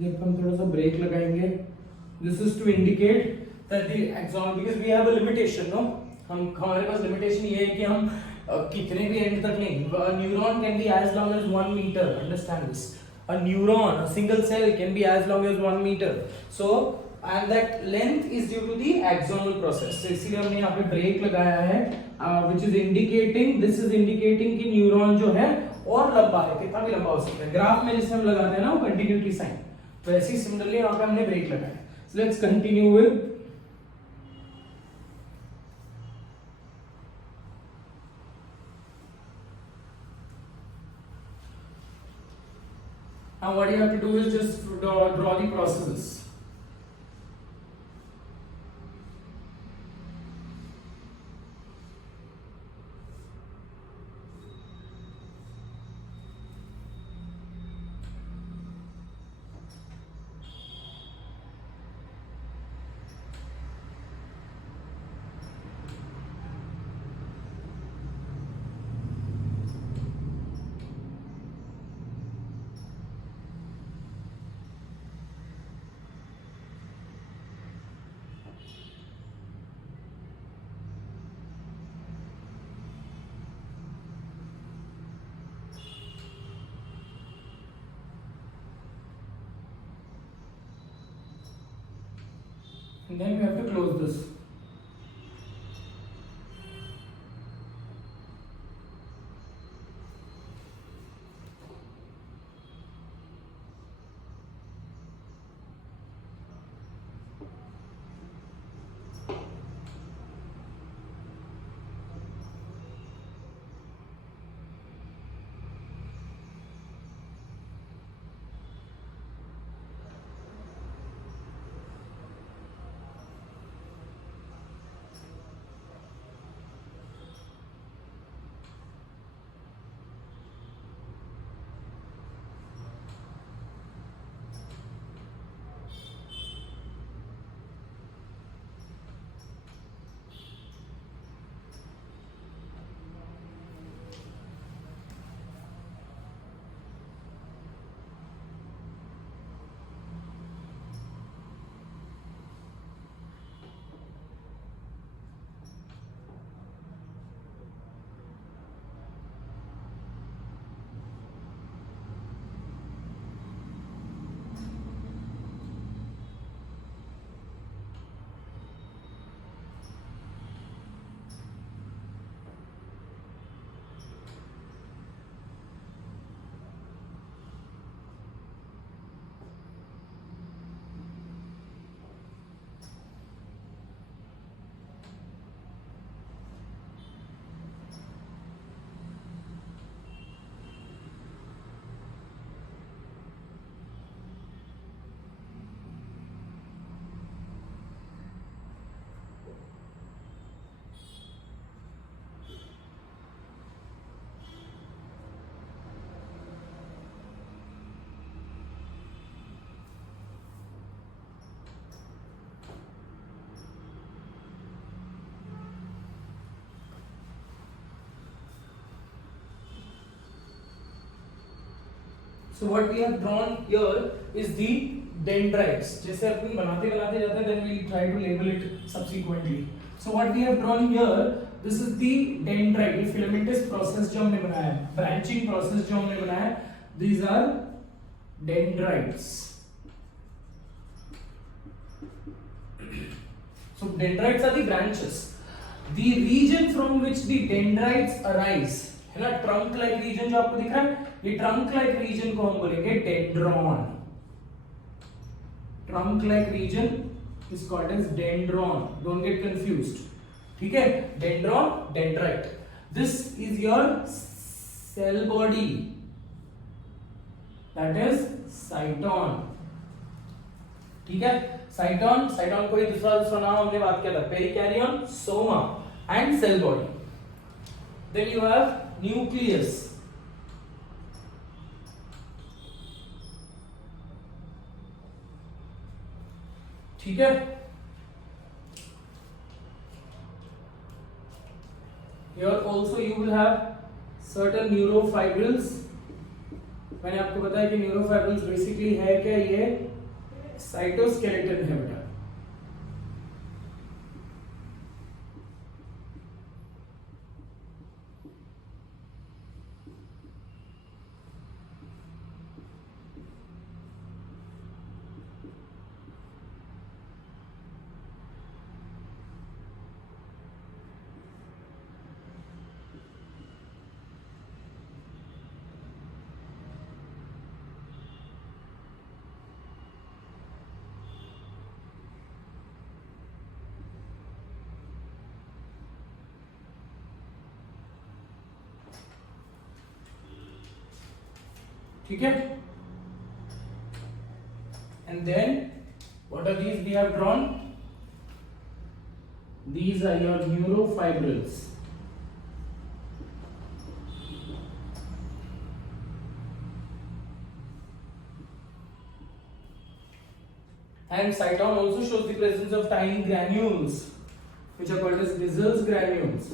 ये हम थोड़ा सा ब्रेक लगाएंगे. This is to indicate that the axon, because we have a limitation, no? हमारे पास limitation ये है कि हम कितने भी end तक नहीं. A neuron can be as long as 1 meter. Understand this? A neuron, a single cell can be as long as 1 meter. So and that length is due to the axonal process. So इसीलिए हमने यहाँ पे ब्रेक लगाया है, which is indicating, this is indicating कि न्यूरॉन जो है और लंबा है, कितना भी लंबा हो सकता है. ग्राफ में जिसे हम लगाते हैं ना वो कंटिन्यूटी साइन, तो ऐसे ही सिमिलरली यहाँ पे हमने ब्रेक लगाया. So let's continue with now. What you have to do is just draw the processes. And then we have to close this. So what we have drawn here is the dendrites. जैसे अपन बनाते जाते हैं, then we try to label it subsequently. So what we have drawn here, this is the dendrite, ये filamentous process जो हमने बनाया है, branching process जो हमने बनाया है, these are dendrites. So dendrites are the branches. The region from which the dendrites arise, है ना, trunk like region जो आपको दिख रहा है, ये trunk like region को हम बोलेंगे dendron. Trunk like region is called as dendron. Don't get confused. ठीक है, dendron, dendrite. This is your cell body. That is cyton. ठीक है, साइटोन, साइटोन को ही दूसरा नाम हमने बात किया था, perikaryon, soma and cell body. Then you have nucleus. ठीक है, here also you will have certain neurofibrils. मैंने आपको बताया कि न्यूरोफाइब्रिल्स बेसिकली है क्या, ये साइटोस्केलेटन है बेटा. ठीक है, and then what are these we have drawn? These are your neurofibrils. And cyton also shows the presence of tiny granules which are called as Nissls granules.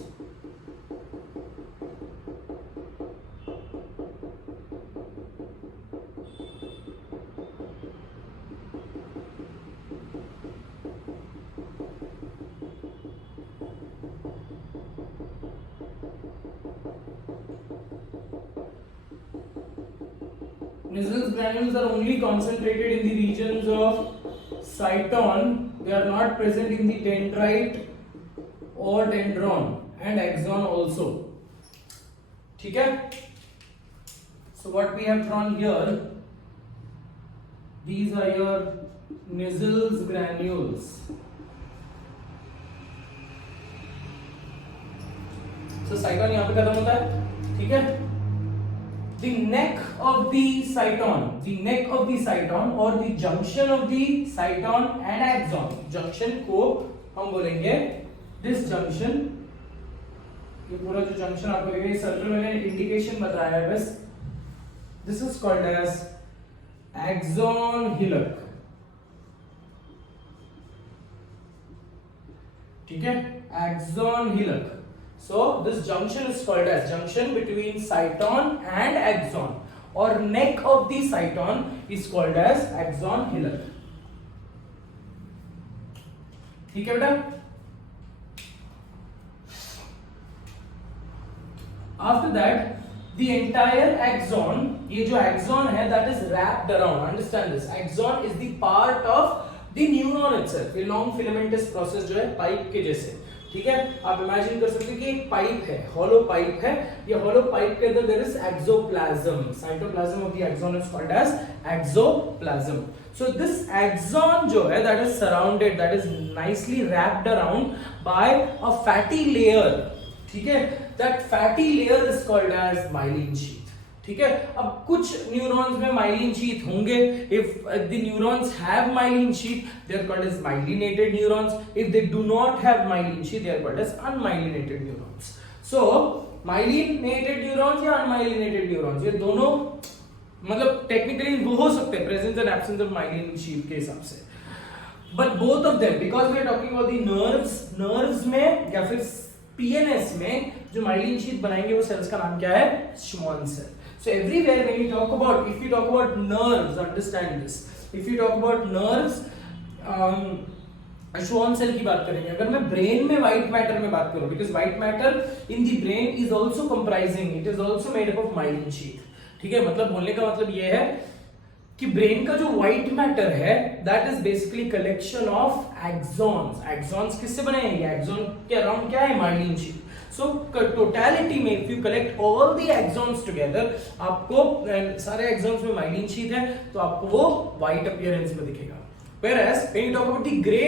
Nissls granules are only concentrated in the regions of cyton. They are not present in the dendrite or dendron and axon also. ठीक है? So what we have drawn here, these are your Nissls granules. So cyton यहाँ पे खत्म होता है, ठीक है? The neck of the cyton or the junction of the cyton and axon, junction को हम बोलेंगे this junction. ये पूरा जो junction आपको दिखेगा, ये सर्कल मैंने इंडिकेशन बताया है बस. This is called as axon hillock. ठीक है, axon hillock. So this junction is called as junction between cyton and axon, or neck of the cyton is called as axon hillock. ठीक है बेटा. After that, the entire axon, ये जो axon है, that is wrapped around. Understand this. Axon is the part of the neuron itself. ये long filamentous process जो है पाइप के जैसे. ठीक है, आप इमेजिन कर सकते हैं कि एक पाइप है, हॉलो पाइप है. ये हॉलो पाइप के अंदर there is axoplasm. Cytoplasm of the axon is called as axoplasm. So this axon जो है, that is surrounded, that is nicely wrapped around by a fatty layer. ठीक है, that fatty layer is called as myelin sheath. ठीक है, अब कुछ neurons में myelin sheath होंगे. If the neurons have myelin sheath, they are called as myelinated neurons. If they do not have myelin sheath, they are called as unmyelinated neurons. So myelinated neurons या unmyelinated neurons, ये दोनों मतलब टेक्निकली वो हो सकते हैं, presence and absence of myelin sheath के हिसाब से. But both of them, because we are talking about the nerves में या फिर पीएनएस में जो माइलिन शीथ बनाएंगे वो सेल्स का नाम क्या है? Schwann cell. So everywhere when you talk about, if you talk about nerves, understand this, if you talk about nerves, Schwann cell की बात करेंगे, अगर मैं ब्रेन में व्हाइट मैटर में बात करूं, because white matter in the brain is also comprising, it is also made up of myelin sheath, ठीक है, मतलब बोलने का मतलब ये है कि ब्रेन का जो व्हाइट मैटर है that is basically collection of axons. Axons किससे बने हैं? ये एक्सॉन के अराउंड क्या है? Myelin sheath. सो टोटलिटी में if you collect all the axons together, आपको सारे एक्सॉन्स में माइलिन शीथ है तो आपको वो व्हाइट अपीयरेंस में दिखेगा। Whereas when you talk about the gray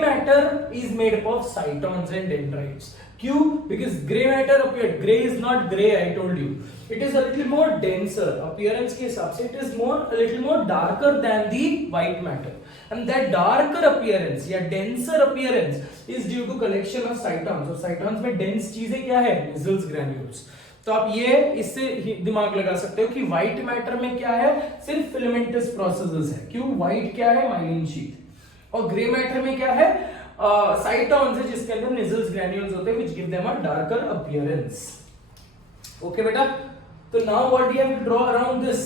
matter is made up of cytons and dendrites. क्यों? Because gray matter appeared. Gray is not gray, I told you. It is a little more denser. Appearance के हिसाब से it is a little more darker than the white matter. And that darker appearance या denser appearance is due to collection of cytons. और cytons में dense चीजें क्या है? Missile granules. तो आप ये इससे दिमाग लगा सकते हो कि व्हाइट मैटर में क्या है? सिर्फ फिलामेंटस प्रोसेसेस है। क्यों? व्हाइट क्या है? Myelin sheath. और ग्रे मैटर में क्या है? साइटॉन्स है जिसके अंदर निजल्स ग्रैन्यूल्स होते हैं, which give them a darker appearance. Okay बेटा, तो now what we have to draw around this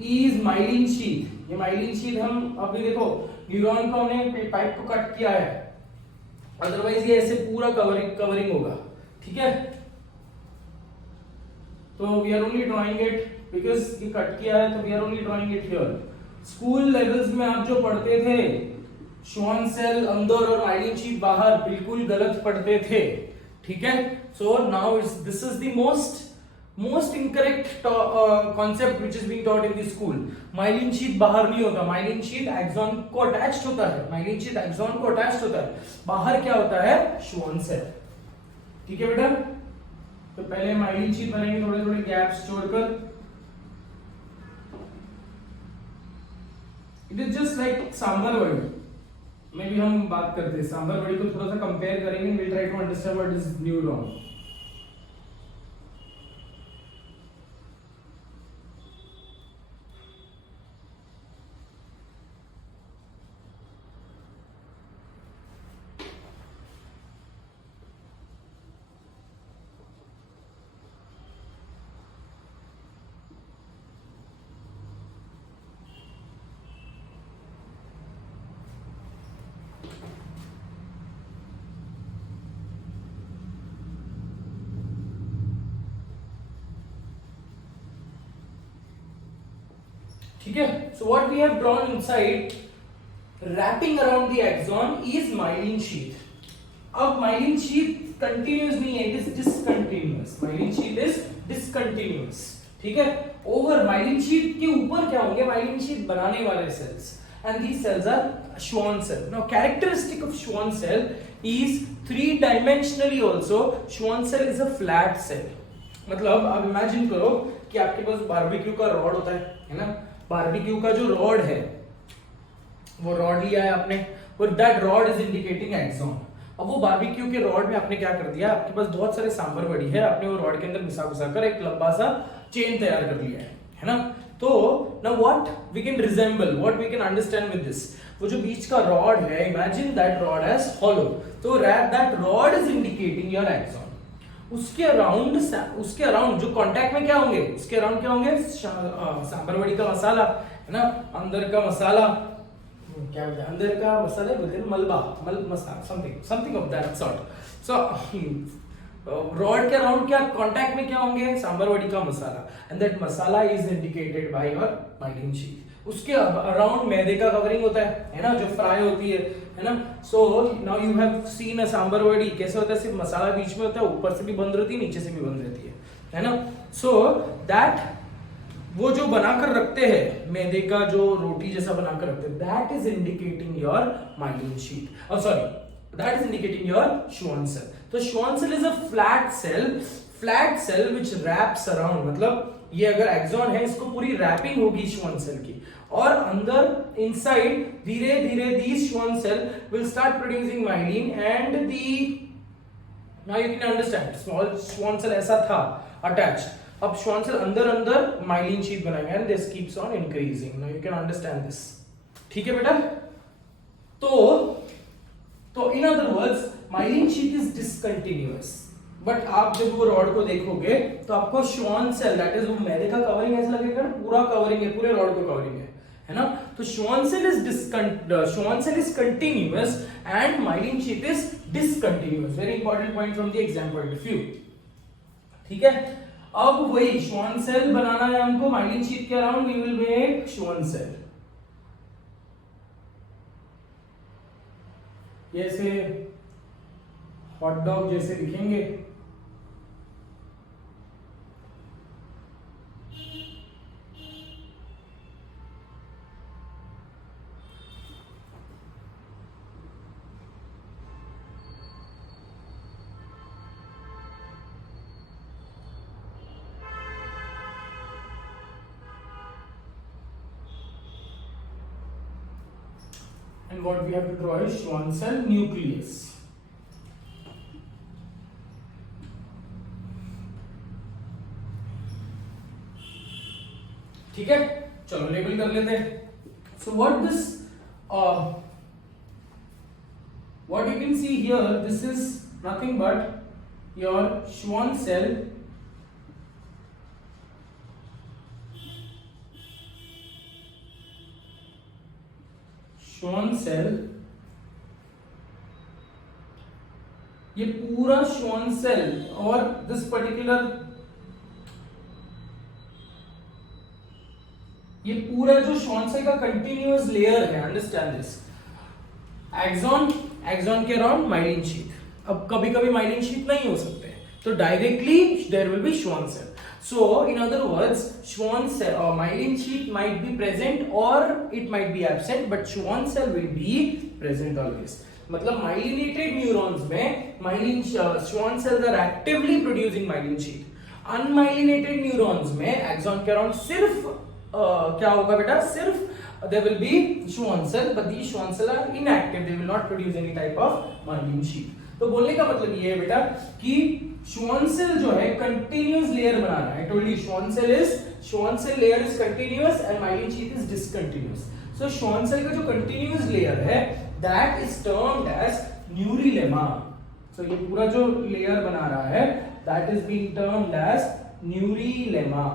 is myelin sheath. ये माइलिन शीथ हम अभी देखो न्यूरॉन को हमने पाइप को कट किया है, अदरवाइज ये ऐसे पूरा कवरिंग होगा, ठीक है। तो we are only drawing it because ये कट किया है, तो we are only drawing it here. School levels में आप जो पढ़ते थे श्वान सेल अंदर और माइलिन शीथ बाहर, बिल्कुल गलत पढ़ते थे, ठीक है। So now this is the most incorrect concept which is being taught in the school. Myelin sheath बाहर नहीं होता, माइलिन शीथ एक्सॉन को अटैच्ड होता है, माइलिन शीथ एक्सॉन को अटैच्ड होता है, बाहर क्या होता है? श्वान सेल, ठीक है बेटा। तो पहले माइलिन शीथ बनेंगे थोड़े थोड़े गैप्स छोड़कर। It is just like sambar वड़ी में भी हम बात करते हैं, सांभर वड़ी को थोड़ा सा कंपेयर करेंगे, will try to understand what is neuron. ठीक है। So what we have drawn inside wrapping around the axon is myelin sheath. अब माइलिन शीथ कंटिन्यूअस नहीं है, it is discontinuous. Myelin sheath is discontinuous, ठीक है। Over myelin sheath के ऊपर क्या होंगे? माइलिन शीथ बनाने वाले cells, and these cells are Schwann cell. Now characteristic of Schwann cell is three dimensionally also Schwann cell is a flat cell. मतलब आप इमेजिन करो कि आपके पास बारबेक्यू का रॉड होता है ना, बारबेक्यू का जो रॉड है वो रॉड लिया है आपने, और that rod is indicating axon. अब वो बारबेक्यू के रॉड में आपने क्या कर दिया? आपके पास बहुत सारे सांभर बड़ी है, आपने वो रॉड के अंदर घुसा कर एक लंबा सा चेन तैयार कर लिया है ना। तो now what we can resemble, what we can understand with this, वो जो बीच का रॉड है, imagine that rod as hollow, तो that rod is indicating your axon. उसके अराउंड जो कांटेक्ट में क्या होंगे? उसके अराउंड क्या होंगे? सांभर वड़ी का मसाला है ना, अंदर का मसाला क्या बोलते हैं, अंदर का मसाला बोलते हैं मलबा, मसाला something of that sort. So rod के अराउंड क्या कांटेक्ट में क्या होंगे? सांभर वड़ी का मसाला, and that masala is indicated by your myelin sheath. उसके अराउंड मैदे का कवरिंग होता है ना, जो फ्राई होती है ना। So now you have seen a sambar वड़ी, कैसे होता है? सिर्फ मसाला बीच में होता है, ऊपर से भी बंद रहती है, नीचे से भी बंद रहती है ना। सो दैट वो जो बनाकर रखते हैं मैदे का, जो रोटी जैसा बनाकर रखते हैं, that is indicating your myelin sheath, और sorry that is indicating your Schwann cell. तो Schwann cell is a flat cell which wraps around, मतलब ये अगर एक्सॉन है, इसको पूरी रैपिंग होगी Schwann cell की, और अंदर इनसाइड धीरे धीरे these Schwann cell will start producing myelin, and now you can understand small Schwann cell ऐसा था attached, अब Schwann cell अंदर myelin sheath बनाएंगे, and this keeps on increasing. Now you can understand this. ठीक है बेटा? तो in other words myelin sheath is discontinuous. But आप जब वो रॉड को देखोगे तो आपको श्वान सेल, दैट इज वो मैदे का कवरिंग ऐसा लगेगा ना, पूरा कवरिंग है, पूरे रॉड को कवरिंग है ना। तो Schwann cell is continuous and myelin sheath is discontinuous. Very important point from the exam point of view. ठीक है, अब वही श्वान सेल बनाना है हमको, माइलिन शीथ के around we will make Schwann cell. जैसे हॉट डॉग जैसे दिखेंगे, and what we have to draw is Schwann cell nucleus. ठीक है, चलो लेबल कर लेते हैं। So what you can see here, this is nothing but your Schwann cell ये पूरा श्वान सेल और दिस पर्टिकुलर, ये पूरा जो श्वान सेल का कंटिन्यूअस लेयर है, अंडरस्टैंड दिस, एक्सॉन के अराउंड माइलिन शीथ। अब कभी कभी माइलिन शीथ नहीं हो सकते, तो directly there will be Schwann cell. So in other words, Schwann cell or myelin sheath might be present or it might be absent, but Schwann cell will be present always. मतलब myelinated neurons में Schwann cells are actively producing myelin sheath. Unmyelinated neurons में axon के अराउंड सिर्फ क्या होगा बेटा, सिर्फ there will be Schwann cell, but these Schwann cells are inactive. They will not produce any type of myelin sheath. तो बोलने का मतलब ये है बेटा कि श्वान सेल जो है कंटिन्यूअस लेयर बना रहा है। Told you Schwann cell layer is continuous and myelin sheath is discontinuous. So Schwann cell का जो कंटिन्यूअस लेयर है that is termed as neurilemma. So ये पूरा जो लेयर बना रहा है that is being termed as neurilemma.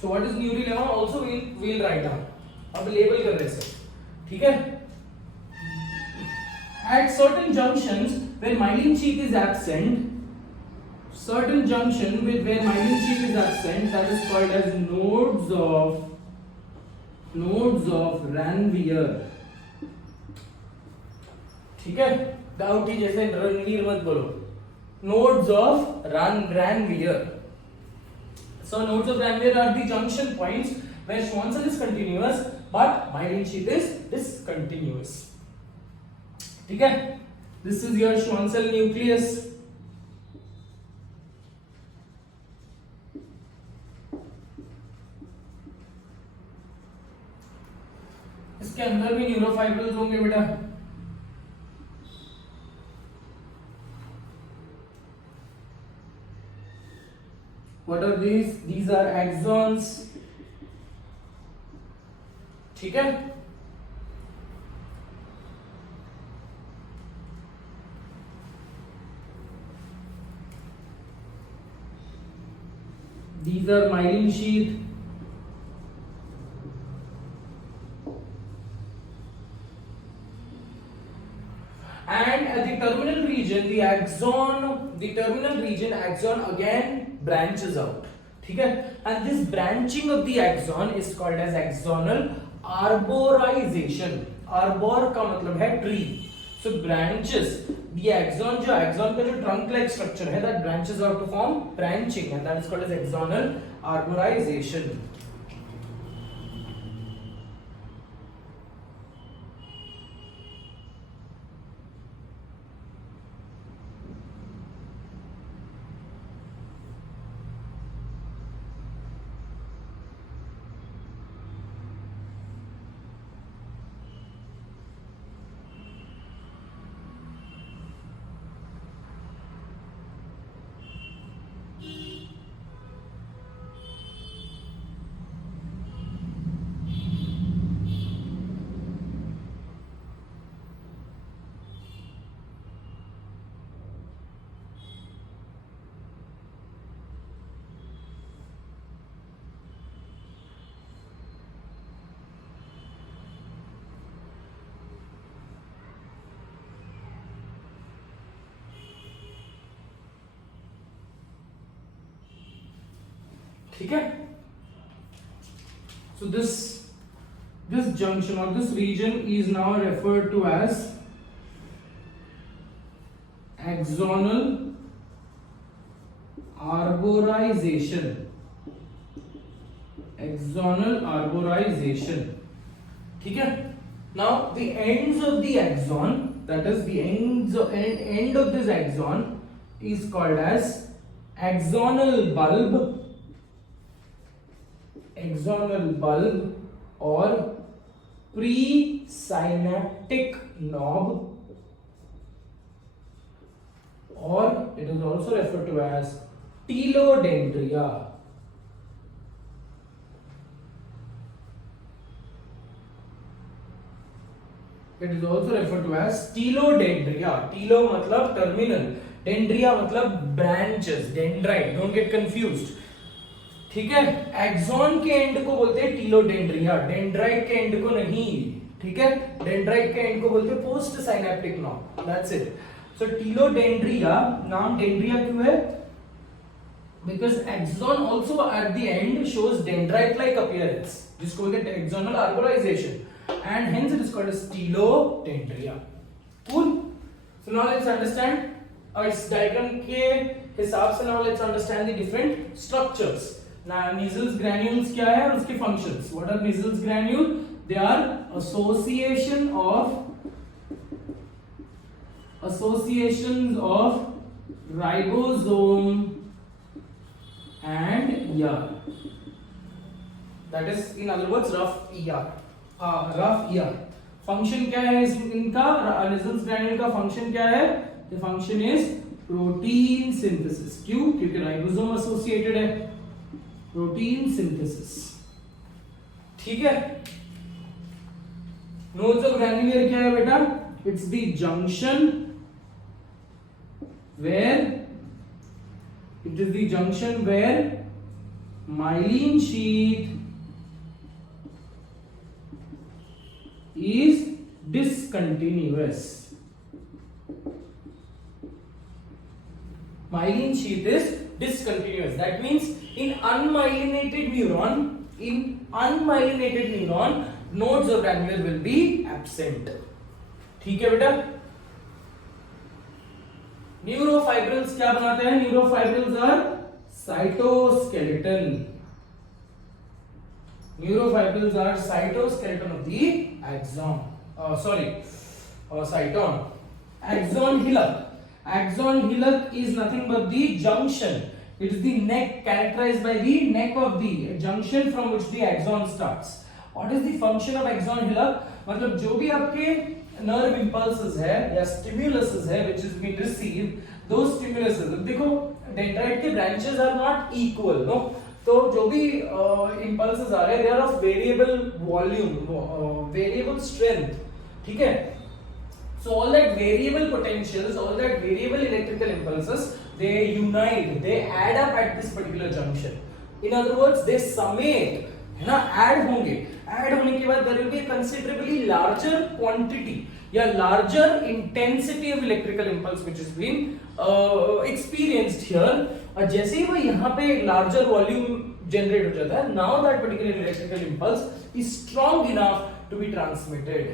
So what is neurilemma also we'll write down। अब लेबल कर रहे हैं, ठीक है। At certain junctions where myelin sheath is absent, that is called as nodes of Ranvier। ठीक है, डाउट ही जैसे रणवीर मत बोलो, nodes of Ranvier। So nodes of Ranvier are the junction points where Schwann cell is continuous but myelin sheath is discontinuous। ठीक है, this is your Schwann cell nucleus. इसके अंदर भी न्यूरोफाइब्रिल्स होंगे बेटा। What are these are axons। ठीक है, these are myelin sheath, and at the terminal region axon again branches out। ठीक है, and this branching of the axon is called as axonal arborization। arbor का मतलब है tree। So branches, the axon का जो trunk like structure है that branches out to form branching and that is called as axonal arborization। ठीक है. So this junction or this region is now referred to as axonal arborization. Axonal arborization. ठीक है. Now the ends of the axon, that is the end of this axon is called as axonal bulb or presynaptic knob, or it is also referred to as telodendria. It is also referred to as telodendria. Telo मतलब terminal, dendria मतलब branches, dendrite. Don't get confused. ठीक है. एक्सॉन के एंड को बोलते हैं टीलोडेंड्रिया, डेंड्राइट के एंड को नहीं. ठीक है. डेंड्राइट के एंड को बोलते हैं post synaptic knob. That's it. So telodendria, नाम डेंड्रिया क्यों है? Because axon also at the end shows dendrite like appearance, जिसको बोलते हैं axonal arborisation, and hence it is called as telodendria. Cool. So now let's understand, और इस diagram के हिसाब से now let's understand the different structures. Now, Miesel's granules क्या है और उसके functions? What are Miesel's granule? They are associations of ribosome and ER. That is, in other words, rough ER. Rough ER. Function क्या है इनका? Miesel's granule का function क्या है? The function is protein synthesis. क्यों? क्योंकि ribosome associated है. Protein synthesis. ठीक है. नोड्स ऑफ ग्रैन्युलर क्या है बेटा? It's the junction where myelin sheath is discontinuous. Myelin sheath is discontinuous. That means in unmyelinated neuron, nodes of granule will be absent. ठीक है बेटा. न्यूरोफाइब्रिल्स क्या बनाते हैं? न्यूरोफाइब्रिल्स are cytoskeleton. Neurofibrils are cytoskeleton of the axon. Cyton. Axon hillock. Axon hillock is nothing but the junction. It is the neck, characterized by the neck of the junction from which the axon starts. What is the function of axon hillock? मतलब जो भी आपके nerve impulses है या stimuluses है which is being received, those stimuluses, देखो dendrite के branches are not equal, no? तो जो भी impulses आ रहे हैं they are of variable volume, variable strength. ठीक है. So all that variable potentials, all that variable electrical impulses, they unite, they add up at this particular junction. In other words, they summate, है ना, add होंगे. Add होने के बाद there will be a considerably larger quantity या larger intensity of electrical impulse which is being experienced here. और जैसे ही वो यहाँ पे larger volume generate हो जाता है, now that particular electrical impulse is strong enough to be transmitted.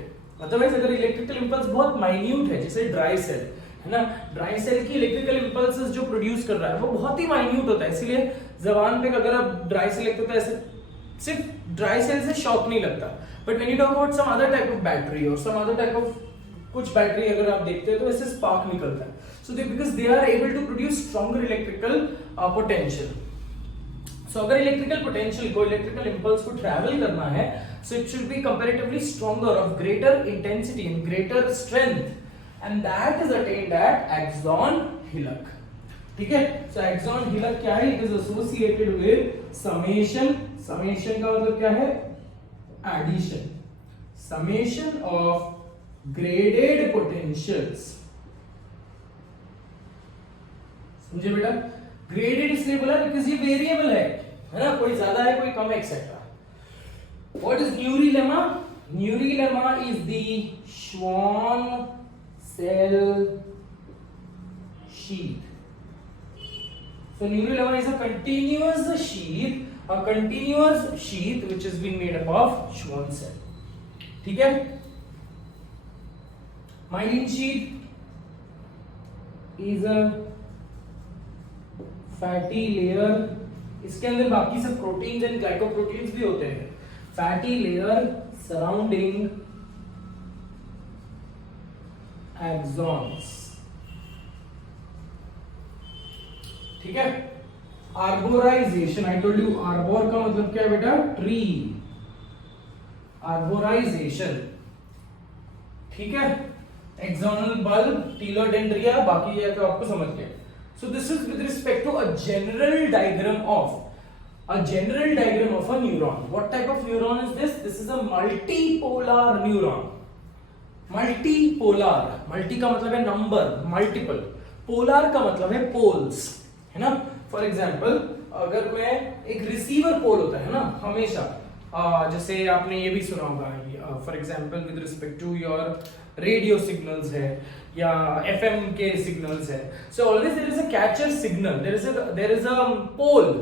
मतलब अगर इलेक्ट्रिकल इंपल्स बहुत माइन्यूट है, जैसे ड्राई सेल है ना, ड्राई सेल की इलेक्ट्रिकल इंपल्सेस जो प्रोड्यूस कर रहा है वो बहुत ही माइन्यूट होता है, इसीलिए जबान पे अगर आप ड्राई सेल लिखते हो तो ऐसे सिर्फ ड्राई सेल से शॉक नहीं लगता. But when you talk about some other type of battery और सम अदर टाइप ऑफ कुछ बैटरी अगर आप देखते हो तो ऐसे स्पार्क निकलता है. So because they are able to produce stronger electrical potential. सो अगर इलेक्ट्रिकल पोटेंशियल को, इलेक्ट्रिकल इंपल्स को ट्रैवल करना है, so it should be comparatively stronger, of greater intensity and greater strength, and that is attained at axon hillock. ठीक है. So axon hillock क्या है? It is associated with summation. Summation का मतलब क्या है? Addition. Summation of graded potentials. समझे बेटा? Graded इसलिए बोला because ये variable है ना, कोई ज्यादा है कोई कम है etcetera. What is neurilemma? Neurilemma is the Schwann cell sheath. So neurilemma is a continuous sheath a continuous sheath which has been made up of Schwann cell. ठीक है, myelin sheath is a fatty layer, इसके अंदर बाकी सब proteins and glycoproteins भी होते हैं. Fatty layer surrounding axons. ठीक है. आर्बोराइजेशन, आई टोल्ड यू आर्बोर का मतलब क्या है बेटा? ट्री. आर्बोराइजेशन. ठीक है. एक्सोनल बल्ब, टीलोडेंड्रिया, बाकी ये तो आपको समझ गए. So this is with respect to a general diagram of a neuron. What type of neuron is this? This is a multipolar neuron. Multipolar, multi का मतलब है नंबर, multiple. Polar का मतलब है poles, है ना? For example, अगर मैं एक receiver pole होता है ना हमेशा, जैसे आपने ये भी सुना होगा, for example with respect to your radio signals है या FM के signals है. So always there is a catcher signal. There is a pole,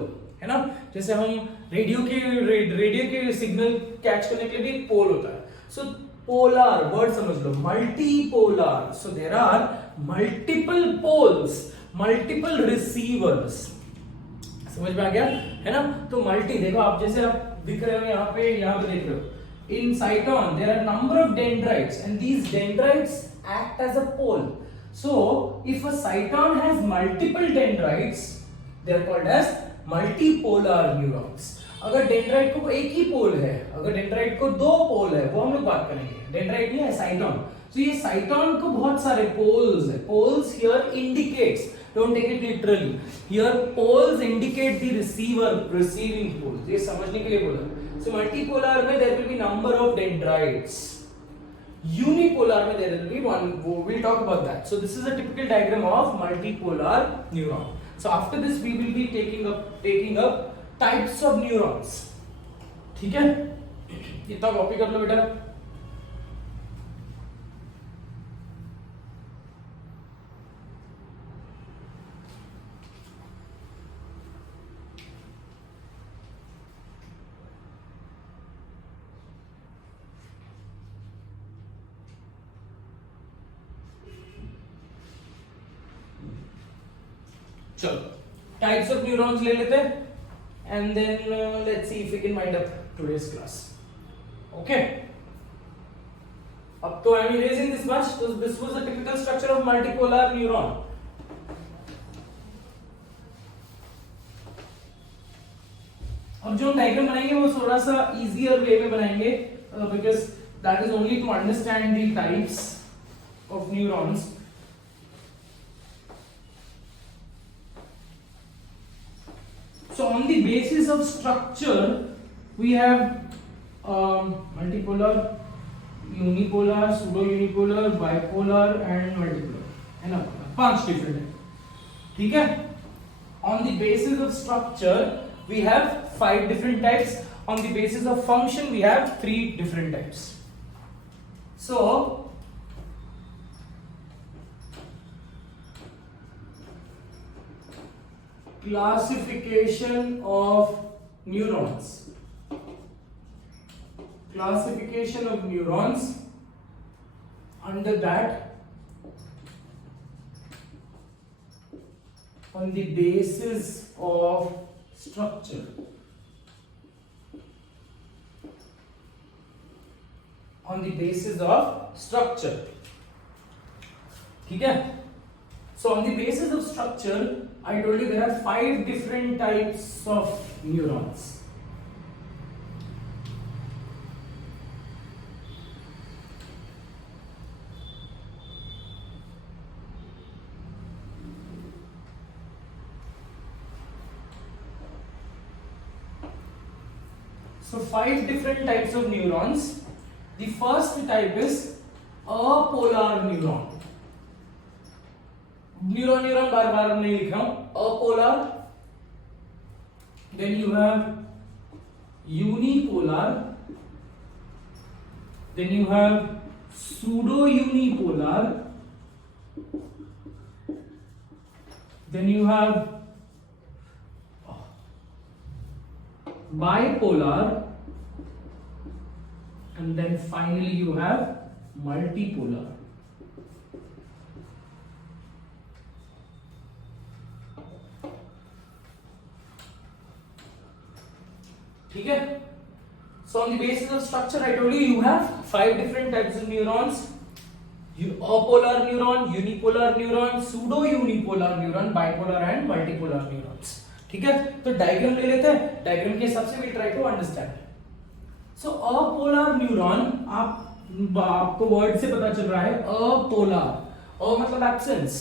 है ना? जैसे हम रेडियो के सिग्नल कैच करने के लिए भी एक पोल होता है. So polar वर्ड समझ लो, multipolar. So there are multiple poles, multiple receivers. समझ में आ गया, है ना? तो मल्टी देखो, आप जैसे आप दिख रहे हो यहाँ पे देख रहे हो. In cyton there are number of dendrites and these dendrites act as a pole. So if a cyton has multiple dendrites, they are called as multipolar neurons. अगर डेंड्राइट को एक ही पोल है, अगर डेंड्राइट को दो पोल है, वो हम लोग बात करेंगे. डेंड्राइट नहीं है, साइटोन. तो ये साइटोन को बहुत सारे पोल्स है. Poles here indicates, don't take it literally, here poles indicate the receiving poles. ये समझने के लिए बोला. So multipolar में there will be number of dendrites. Unipolar में there will be one. We'll talk about that. So this is a typical diagram of multipolar neuron. So after this we will be taking up types of neurons. ठीक है, इतना कॉपी कर लो बेटा. चलो types of neurons ले लेते हैं and then let's see if we can wind up today's class. Okay, अब तो I am erasing this much. So this was the typical structure of multipolar neuron. अब जो हम डायग्राम बनाएंगे वो थोड़ा सा easier way में बनाएंगे because that is only to understand the types of neurons. So on the basis of structure we have multipolar, unipolar, pseudo-unipolar, bipolar and multipolar, है ना? 5 different है. ठीक है. On the basis of structure we have 5 different types. On the basis of function we have 3 different types. So classification of neurons. Classification of neurons, under that on the basis of structure. On the basis of structure. ठीक है. So on the basis of structure I told you there are 5 different types of neurons. So 5 different types of neurons. The first type is apolar neuron. Neuron बार बार नहीं लिख रहा हूं. अपोलर, then you have unipolar, then you have pseudo unipolar, then you have bipolar, and then finally you have multipolar. ठीक है? So on the basis of structure, I told you have 5 different types of neurons: apolar neuron, unipolar neuron, pseudo unipolar neuron, bipolar and multipolar neurons. ठीक है? तो डायग्राम ले लेते हैं. डायग्राम के हिसाब से we try to understand. So apolar neuron, आपको वर्ड से पता चल रहा है अपोलर. अ मतलब एब्सेंस,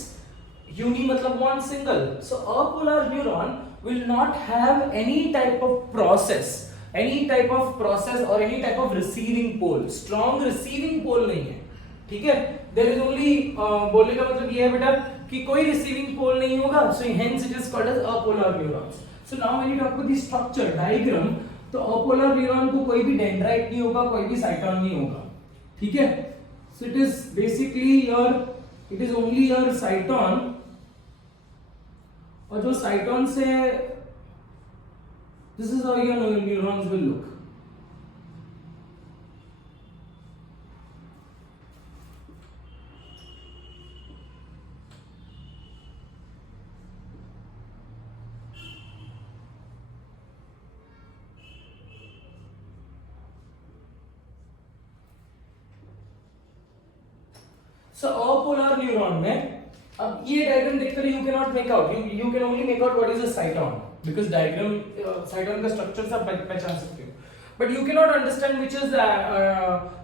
uni मतलब one single. So apolar neuron will not have any type of process or any type of receiving pole. Strong receiving pole नहीं है. ठीक है? There is only बोलने का मतलब ये है बेटा कि कोई receiving pole नहीं होगा. So hence it is called as apolar neurons. So now when you talk about the structure diagram, तो अपोलर न्यूरॉन को कोई भी डेंड्राइट नहीं होगा, कोई भी साइटोन नहीं होगा. ठीक है? So it is basically it is only your साइटोन, और जो साइटोन से this is how your neurons will look. So apolar neuron में अब ये डायग्राम देखकर you cannot make out, you can only make out what is a cyton, because diagram cyton का स्ट्रक्चर सब पहचान सकते हो, but you cannot understand which is the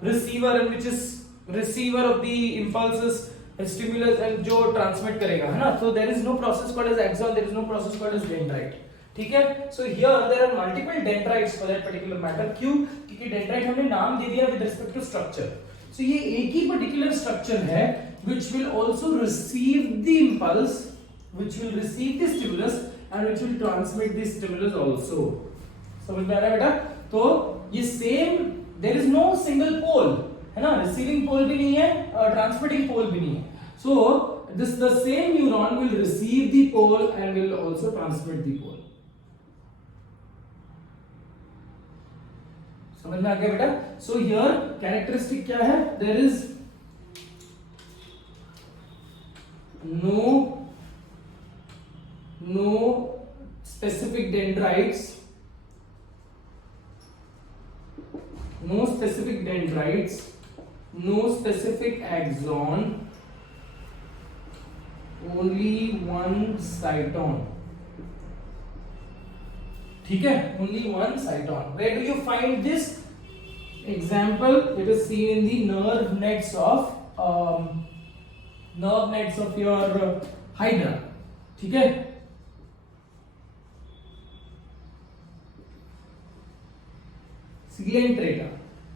receiver and which is receiver of the impulses, stimulus, and जो transmit करेगा, है ना? So there is no process called as axon, there is no process called as dendrite. ठीक है? So here there are multiple dendrites for that particular matter. क्यों? क्योंकि dendrite हमने नाम दे दिया with respect to structure. So ये एक ही particular structure है which will also receive the impulse, which will receive the stimulus, and which will transmit the stimulus also. समझ में आ रहा है बेटा? तो ये same, there is no single pole, है ना? Receiving pole भी नहीं है, transmitting pole भी नहीं है. So the same neuron will receive the pole and will also transmit the pole. समझ में आ गया बेटा? So here characteristic क्या है? There is no specific dendrites, no specific axon, only one cyton. ठीक है? Only one cyton. Where do you find this? Example, it is seen in the nerve nets of your hydra. ठीक है? Coelenterata.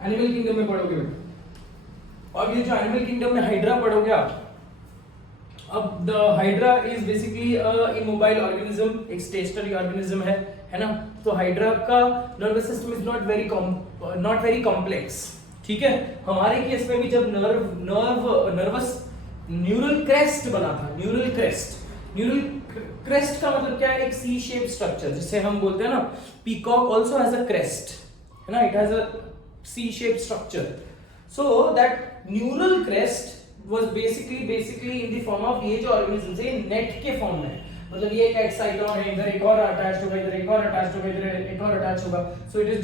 Animal kingdom में पढ़ोगे बेटा. और ये जो एनिमल किंगडम में हाइड्रा पढ़ोगे आप, अब the hydra is basically a immobile organism, एक स्टेशनरी ऑर्गेनिज्म है ना? तो हाइड्रा का nervous system is not very complex. ठीक है? हमारे केस में भी जब नर्वस न्यूरल क्रेस्ट बना था, न्यूरल क्रेस्ट का मतलब क्या है? एक सी शेप स्ट्रक्चर, जिसे हम बोलते हैं ना peacock also has a crest, है ना? It has a C shape structure. So that neural crest was basically in the form of ये जो ऑर्गेनिज्म है नेट के फॉर्म में, मतलब ये एक एक्साइटोन है, इधर एक और अटैच्ड होगा, इधर एक और अटैच्ड होगा, इधर एक और अटैच होगा. So it is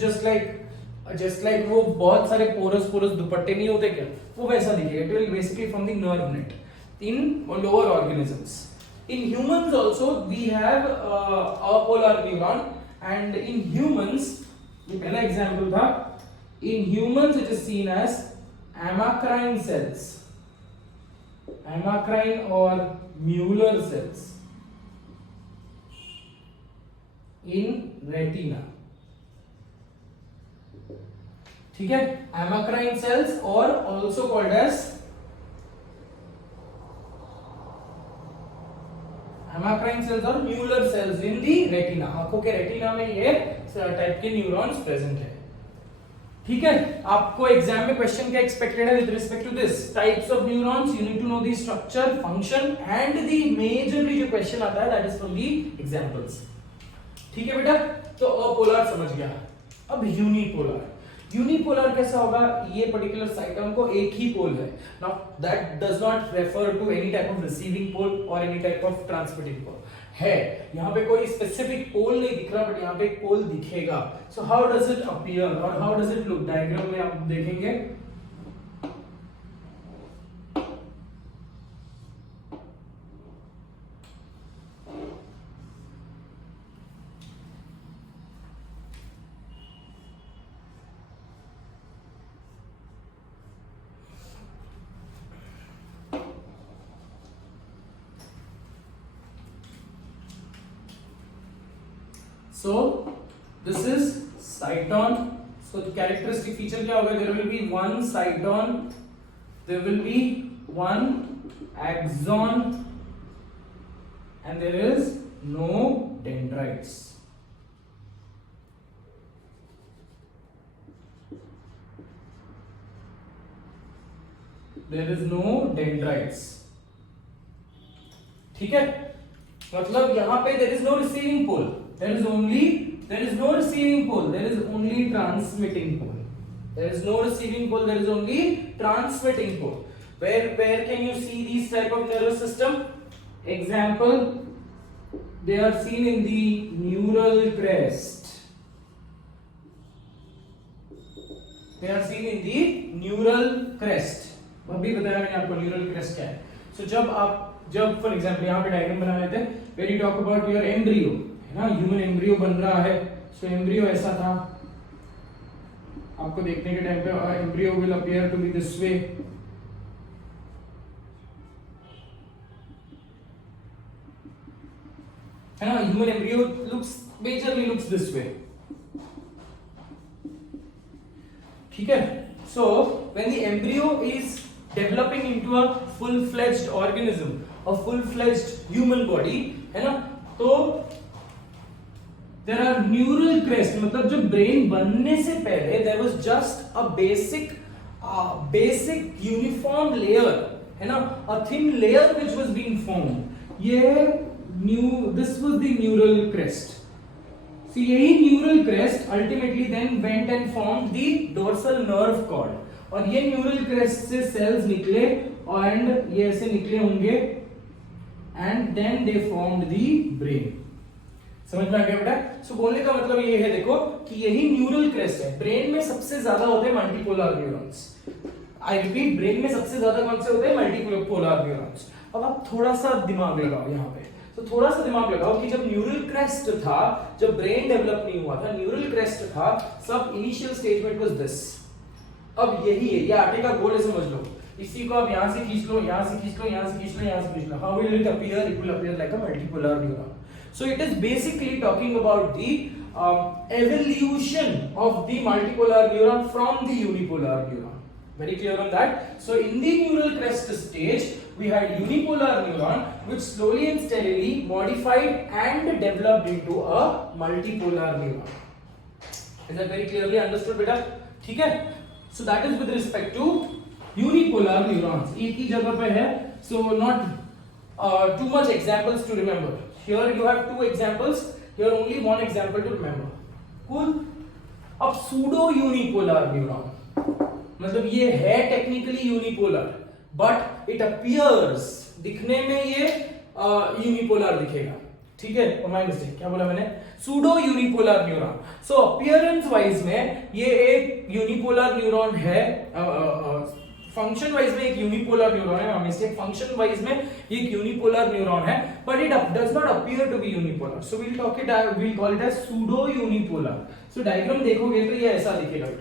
just like वो बहुत सारे पोरस दुपट्टे नहीं होते क्या, वो वैसा दिखेगा. It will basically from the nerve net in lower organisms. In humans also we have apolar neuron, and in humans ये पहला एग्जांपल था. In humans it is seen as amacrine cells, amacrine or Mueller cells in retina. ठीक है? amacrine cells or also called as amacrine cells or Mueller cells in the retina. आंखों के रेटिना में ये टाइप के न्यूरॉन्स प्रेजेंट है. ठीक है? आपको एग्जाम में क्वेश्चन क्या एक्सपेक्टेड है with respect to this types of neurons? You need to know the structure, function and the majorly जो क्वेश्चन आता है that is from the examples. ठीक है बेटा, तो अपोलर समझ गया। अब यूनिपोलर, यूनिपोलर कैसा होगा, ये पर्टिकुलर साइटोन को एक ही पोल है। Now that does not refer to any type of receiving pole और any type of transmitting pole है, यहाँ पे कोई स्पेसिफिक पोल नहीं दिख रहा, बट यहाँ पे एक पोल दिखेगा। So how does it appear और how does it look, diagram में आप देखेंगे। So this is cyton. So the characteristic feature क्या होगा, there will be one cyton, there will be one axon and there is no dendrites. There is no dendrites. ठीक है, मतलब यहां पे there is no receiving pole. There is no receiving pole, there is only transmitting pole. There is no receiving pole, there is only transmitting pole. Where can you see these type of nervous system? Example, they are seen in the neural crest. They are seen in the neural crest. अभी बताया मैंने आपको neural crest क्या है। So जब for example यहाँ पे डायग्राम बना लेते हैं, when you talk about your embryo, है ना, ह्यूमन एम्ब्रियो बन रहा है। सो एम्ब्रियो ऐसा था, आपको देखने के टाइम पे embryo will appear to be this way, है ना, human embryo looks majorly looks this way, ठीक है। So when the embryo is developing into a full fledged organism, a full fledged human body, है ना, तो there are neural crest, मतलब जो ब्रेन बनने से पहले there was just a basic uniform layer, है ना, a thin layer which was being formed. This was the neural crest. So यही neural crest ultimately then went and formed the dorsal nerve cord, और ये neural crest से cells निकले and ये ऐसे निकले होंगे and then they formed the brain. समझ में आ गया बेटा? सो बोलने का मतलब ये है, देखो कि यही न्यूरल क्रेस्ट है। ब्रेन में सबसे ज्यादा होते हैं multipolar neurons. I repeat, brain में सबसे ज्यादा कौन से होते हैं? Multipolar neurons. अब आप थोड़ा सा दिमाग लगाओ यहाँ पे, तो थोड़ा सा दिमाग लगाओ कि जब न्यूरल क्रेस्ट था, जब ब्रेन डेवलप नहीं हुआ था, न्यूरल क्रेस्ट था, सब इनिशियल स्टेज में इट वाज दिस। अब यही है, ये आटे का गोल है, समझ लो। इसी को आप यहां से खींच लो, यहां से खींच लो, यहां से खींच लो, यहां से खींच लो। How will it appear? It will appear like a multipolar neuron. So it is basically talking about the evolution of the multipolar neuron from the unipolar neuron. Very clear on that? So in the neural crest stage, we had unipolar neuron which slowly and steadily modified and developed into a multipolar neuron. Is that very clearly understood, beta? ठीक है? So that is with respect to unipolar neurons. एक ही जगह पे है, so not too much examples to remember. Here you have two examples, here only one example to remember. Cool? अब pseudo unipolar neuron, मतलब ये है technically unipolar, but it appears, दिखने में ये यूनिपोलर दिखेगा, ठीक है? माय मिस्टेक, क्या बोला मैंने? Pseudo unipolar neuron. So appearance wise में ये एक यूनिपोलर न्यूरॉन है, फंक्शन वाइज में एक यूनिपोलर न्यूरॉन है, मिस्टेक, फंक्शन वाइज में एक यूनिपोलर न्यूरॉन है, but it does not appear to be unipolar, so we'll call it as pseudo unipolar. So diagram देखोगे तो ये ऐसा दिखेगा।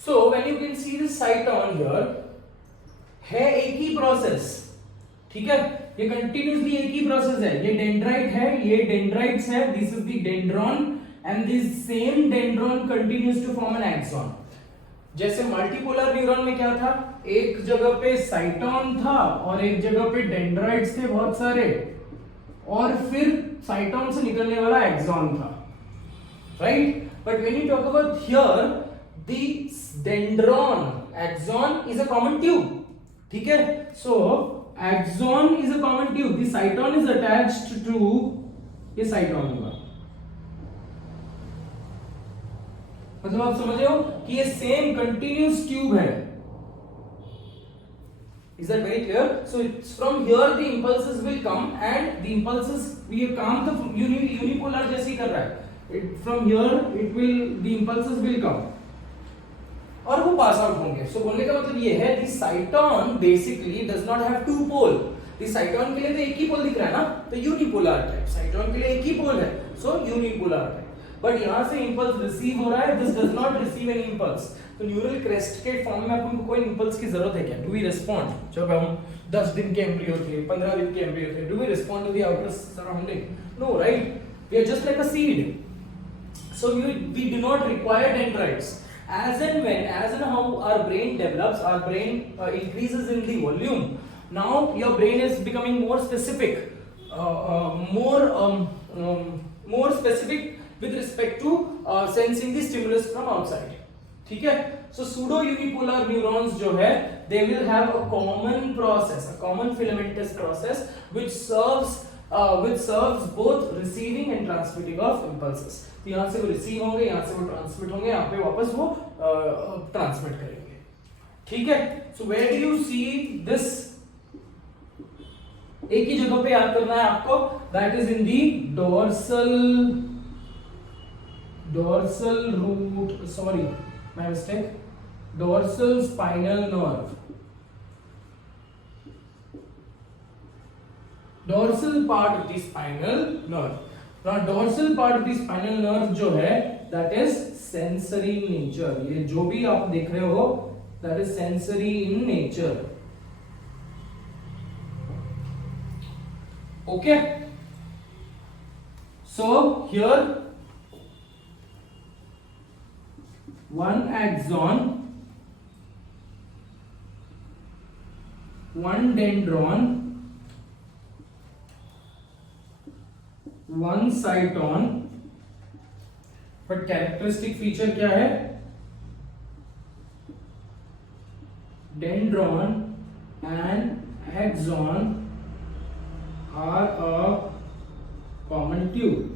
So when you can see the site on here, है एक ही प्रोसेस, ठीक है? ये कंटिन्यूसली एक ही प्रोसेस है। ये डेंड्राइट है, ये डेंड्राइट्स है, this is the dendron and this same dendron continues to form an axon. जैसे मल्टीपोलर न्यूरॉन में क्या था? एक जगह पे साइटोन था और एक जगह पे डेंड्राइट्स थे बहुत सारे, और फिर साइटोन से निकलने वाला एक्सॉन था, right? But when you talk about here the dendron axon is a common tube, ठीक है? So axon is a common tube, the cyton is attached to, ये साइटोन होगा, मतलब आप समझ रहे हो कि ये सेम कंटिन्यूस ट्यूब है. Is that very clear? So it's from here the impulses will come and the impulses ये काम तो unipolar जैसे ही कर रहा है. From here the impulses will come और वो पास आउट होंगे. So बोलने का मतलब ये है the cyton basically does not have two pole. The cyton के लिए तो एक ही पोल दिख रहा है ना, तो unipolar type. cyton के लिए एक ही पोल है, so unipolar type. बट यहां से इंपल्स रिसीव हो रहा है, this does not receive any impulse. तो न्यूरल क्रेस्ट के फॉर्म में अपन को कोई इंपल्स की जरूरत है क्या? Do we respond? जब हम 10 दिन के एम्ब्रियो थे, 15 दिन के एम्ब्रियो थे, do we respond to the outer surrounding? No, right? We are just like a seed. So we do not require dendrites. As and how our brain develops, our brain increases in the volume. Now your brain is becoming more specific, more specific with respect to sensing the stimulus from outside. ठीक है? So pseudo unipolar neurons जो है, they will have a common process, a common filamentous process which serves both receiving and transmitting of impulses. तो यहाँ से वो receive होंगे, यहाँ से वो transmit होंगे, यहाँ पे वापस वो transmit करेंगे. ठीक है? So where do you see this? एक ही जगह पे याद करना है आपको, that is in the dorsal root, sorry, my mistake, dorsal spinal nerve. Dorsal part of the spinal nerve. Now dorsal part of the spinal nerve जो है, that is sensory in nature. ये जो भी आप देख रहे हो, that is sensory in nature. Okay? So here one axon, one dendron, one cyton, but characteristic feature क्या है? Dendron and axon are a common tube.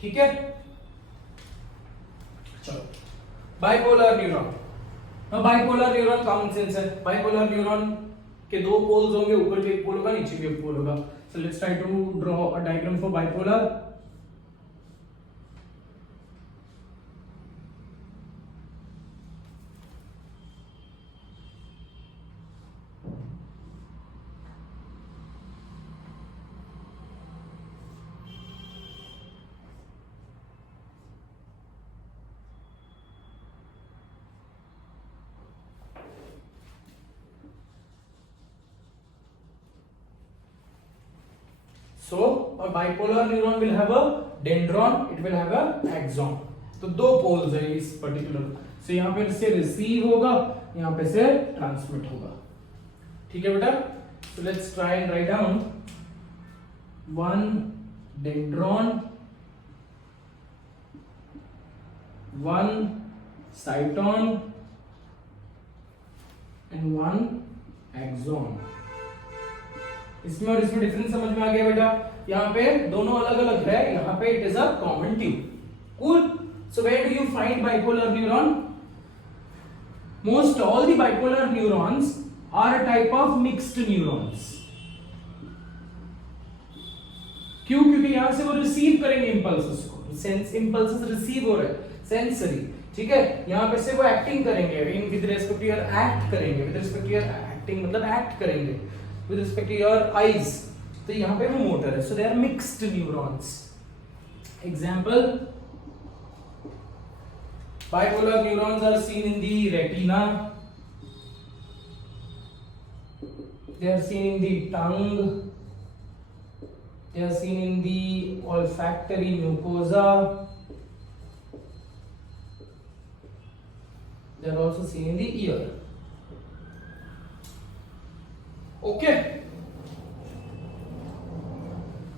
ठीक है? चलो, bipolar neuron. Bipolar neuron common sense है. बाइपोलर न्यूरॉन के दो पोल्स होंगे, ऊपर भी एक पोल होगा, नीचे भी एक पोल होगा. So let's try to draw a diagram for bipolar. So a bipolar neuron will have a dendron, it will have a axon. तो दो पोल्स है इस पर्टिकुलर. So यहाँ पे से रिसीव होगा, यहाँ पे से ट्रांसमिट होगा. ठीक है बेटा? So let's try and write down one dendron, one cyton and one axon. इसमें और इसमें डिफरेंस समझ में आ गया बेटा? यहाँ पे दोनों अलग अलग है, यहाँ पे it is a common tube. Cool. So where do you find bipolar neuron? Most all the bipolar neurons are a type of mixed neurons. क्यों? क्योंकि यहां से वो रिसीव करेंगे इंपल्सेस को. सेंस इंपल्सेस रिसीव हो रहे हैं, सेंसरी. ठीक है? यहां पे से वो एक्टिंग करेंगे, in with respect to your act करेंगे, with respect to your acting मतलब एक्ट करेंगे with respect to your eyes. तो यहाँ पे वो मोटर है. So they are mixed neurons. Example, bipolar neurons are seen in the retina. They are seen in the tongue. They are seen in the olfactory mucosa. they are also seen in the ear. Okay,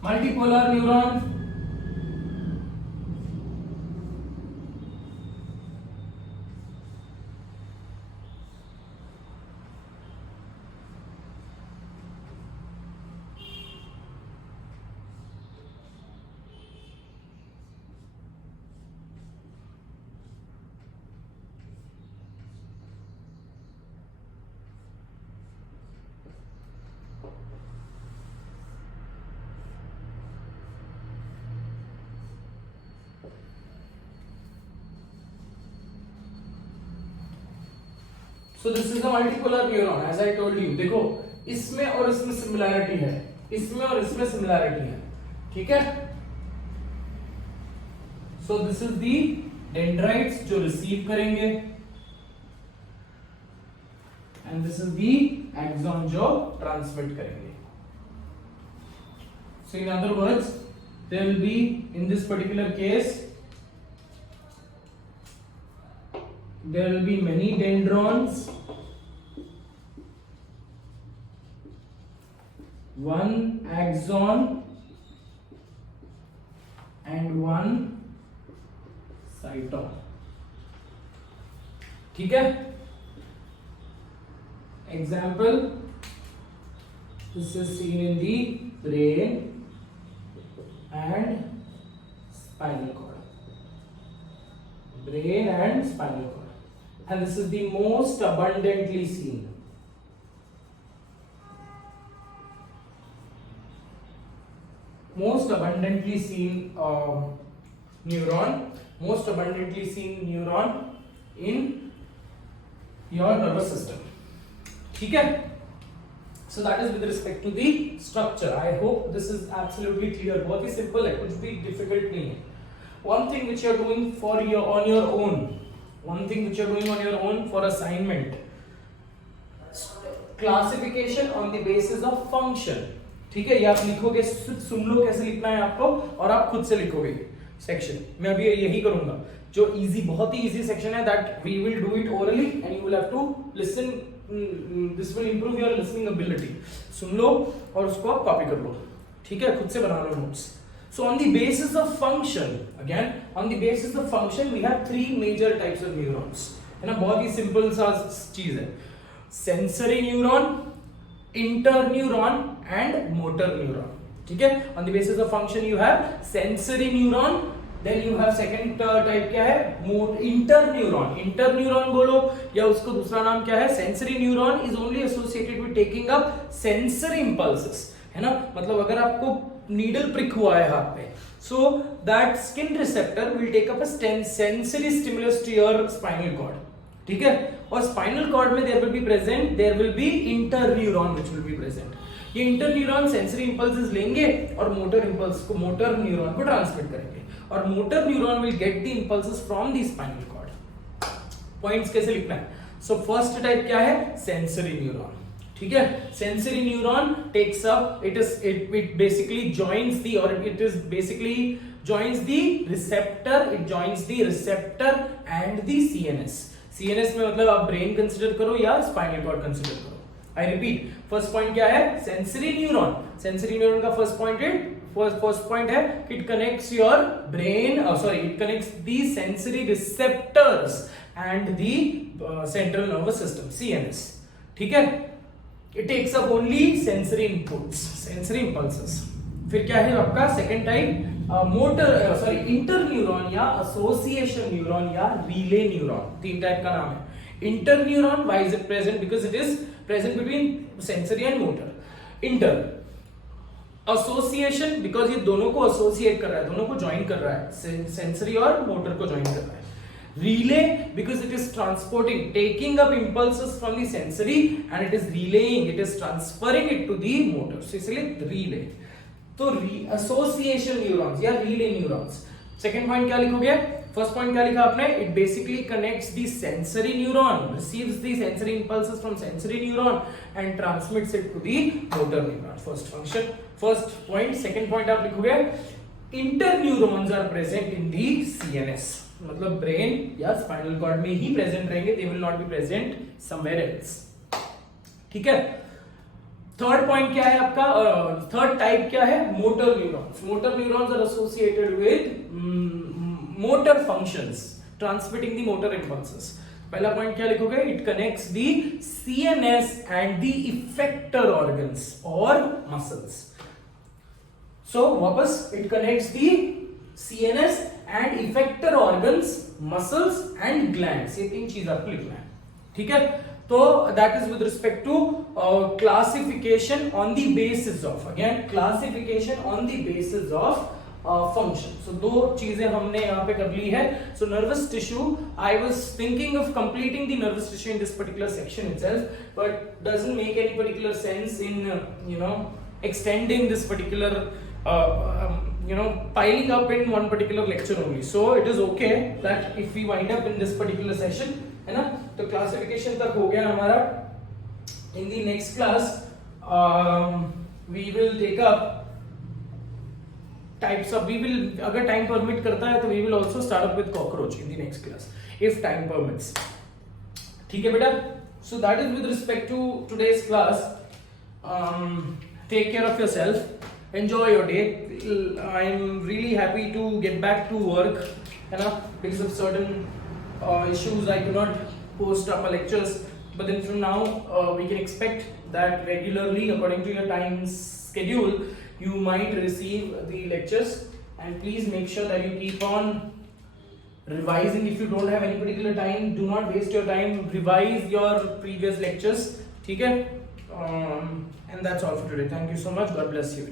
multipolar neuron. So this is the multipolar neuron, as I told you. देखो इसमें और इसमें सिमिलैरिटी है, इसमें और इसमें सिमिलैरिटी है, ठीक है. So this is the dendrites जो रिसीव करेंगे, and this is the axon जो ट्रांसमिट करेंगे. So in other words, there will be, in this particular case, there will be many dendrons, one axon and one cyton. ठीक है. Example, this is seen in the brain and spinal cord. Brain and spinal cord. And this is the most abundantly seen. Most abundantly seen neuron. Most abundantly seen neuron in your nervous system. ठीक है? So that is with respect to the structure. I hope this is absolutely clear. बहुत ही simple है, कुछ भी difficult नहीं है. One thing which you are doing for on your own. One thing which you are doing on your own for assignment, classification on the basis of function. ठीक है, ये आप लिखोगे, सुन लो कैसे लिखना है आपको, और आप खुद से लिखोगे सेक्शन. मैं अभी यही करूंगा. जो इजी, बहुत ही इजी सेक्शन है, that we will do it orally and you will have to listen. This will improve your listening ability. सुन लो और उसको आप कॉपी कर लो. ठीक है, खुद से बना लो notes. So on the basis of function, again, on the basis of function, we have three major types of neurons. है ना, बहुत ही simple सा चीज है. Sensory neuron, interneuron and motor neuron. ठीक है. On the basis of function, you have sensory neuron. Then you have second type क्या है? Interneuron. Interneuron बोलो या उसको दूसरा नाम क्या है? Sensory neuron is only associated with taking up sensory impulses. है ना, मतलब अगर आपको नीडल प्रिक हुआ है हाथ पे, so that skin receptor will take up a sensory stimulus to your spinal cord. ठीक है. और spinal cord में there will be interneuron which will be present. ये interneuron sensory impulses लेंगे और motor neuron को ट्रांसमिट करेंगे, और motor neuron will get the impulses from the spinal cord. Points कैसे लिखना है? So first type क्या है? Sensory neuron. ठीक है. Sensory neuron takes up, it basically joins the receptor, it joins the receptor and the CNS. CNS में मतलब आप brain consider करो या spinal cord consider करो. I repeat, first point क्या है? Sensory neuron. Sensory neuron का first point है, it connects your brain, it connects the sensory receptors and the central nervous system, CNS. ठीक है. It takes up only sensory inputs, sensory impulses. फिर क्या है आपका second type? Interneuron या association neuron या relay neuron. तीन टाइप का नाम है. Interneuron, why is it present? Because it is present between sensory and motor. Inter. Association, because ये दोनों को associate कर रहा है, दोनों को join कर रहा है, sensory और motor को join कर रहा है. Relay, because it is taking up impulses from the sensory and it is relaying, it is transferring it to the motor. So इसलिए relay. तो association neurons या relay neurons. Second point क्या लिखोगे? First point क्या लिखा आपने? It basically connects the sensory neuron, receives the sensory impulses from sensory neuron and transmits it to the motor neuron. First function, first point. Second point आप लिखोगे, interneurons are present in the CNS. मतलब ब्रेन या spinal cord में ही प्रेजेंट रहेंगे, they will not be present somewhere else. ठीक है। Third point क्या है आपका, थर्ड टाइप क्या है, motor neurons. Motor neurons are associated with motor functions transmitting the motor impulses. पहला पॉइंट क्या लिखोगे, it connects the CNS and the effector organs और मसल्स। सो वापस, it connects the CNS and effector organs, muscles and glands. ये तीन चीज आपको लिखना है। ठीक है। तो that is with respect to classification on the basis of, again classification on the basis of function. सो दो चीजें हमने यहाँ पे कर ली है। So nervous tissue, I was thinking of completing the nervous tissue in this particular section itself, but doesn't make any particular sense in extending this particular piling up in one particular lecture only. So it is okay that if we wind up in this particular session, है ना, तो क्लासिफिकेशन तक हो गया हमारा। in the next class we will take up types of, we will, अगर time permit करता है तो we will also start up with cockroach in the next class if time permits। ठीक है बेटा। so that is with respect to today's class। take care of yourself, enjoy your day। I'm really happy to get back to work, है ना, because of certain issues I could not post up my lectures, but then from now we can expect that regularly according to your time schedule you might receive the lectures, and please make sure that you keep on revising. If you don't have any particular time, do not waste your time, revise your previous lectures। ठीक है। And that's all for today. Thank you so much. God bless you.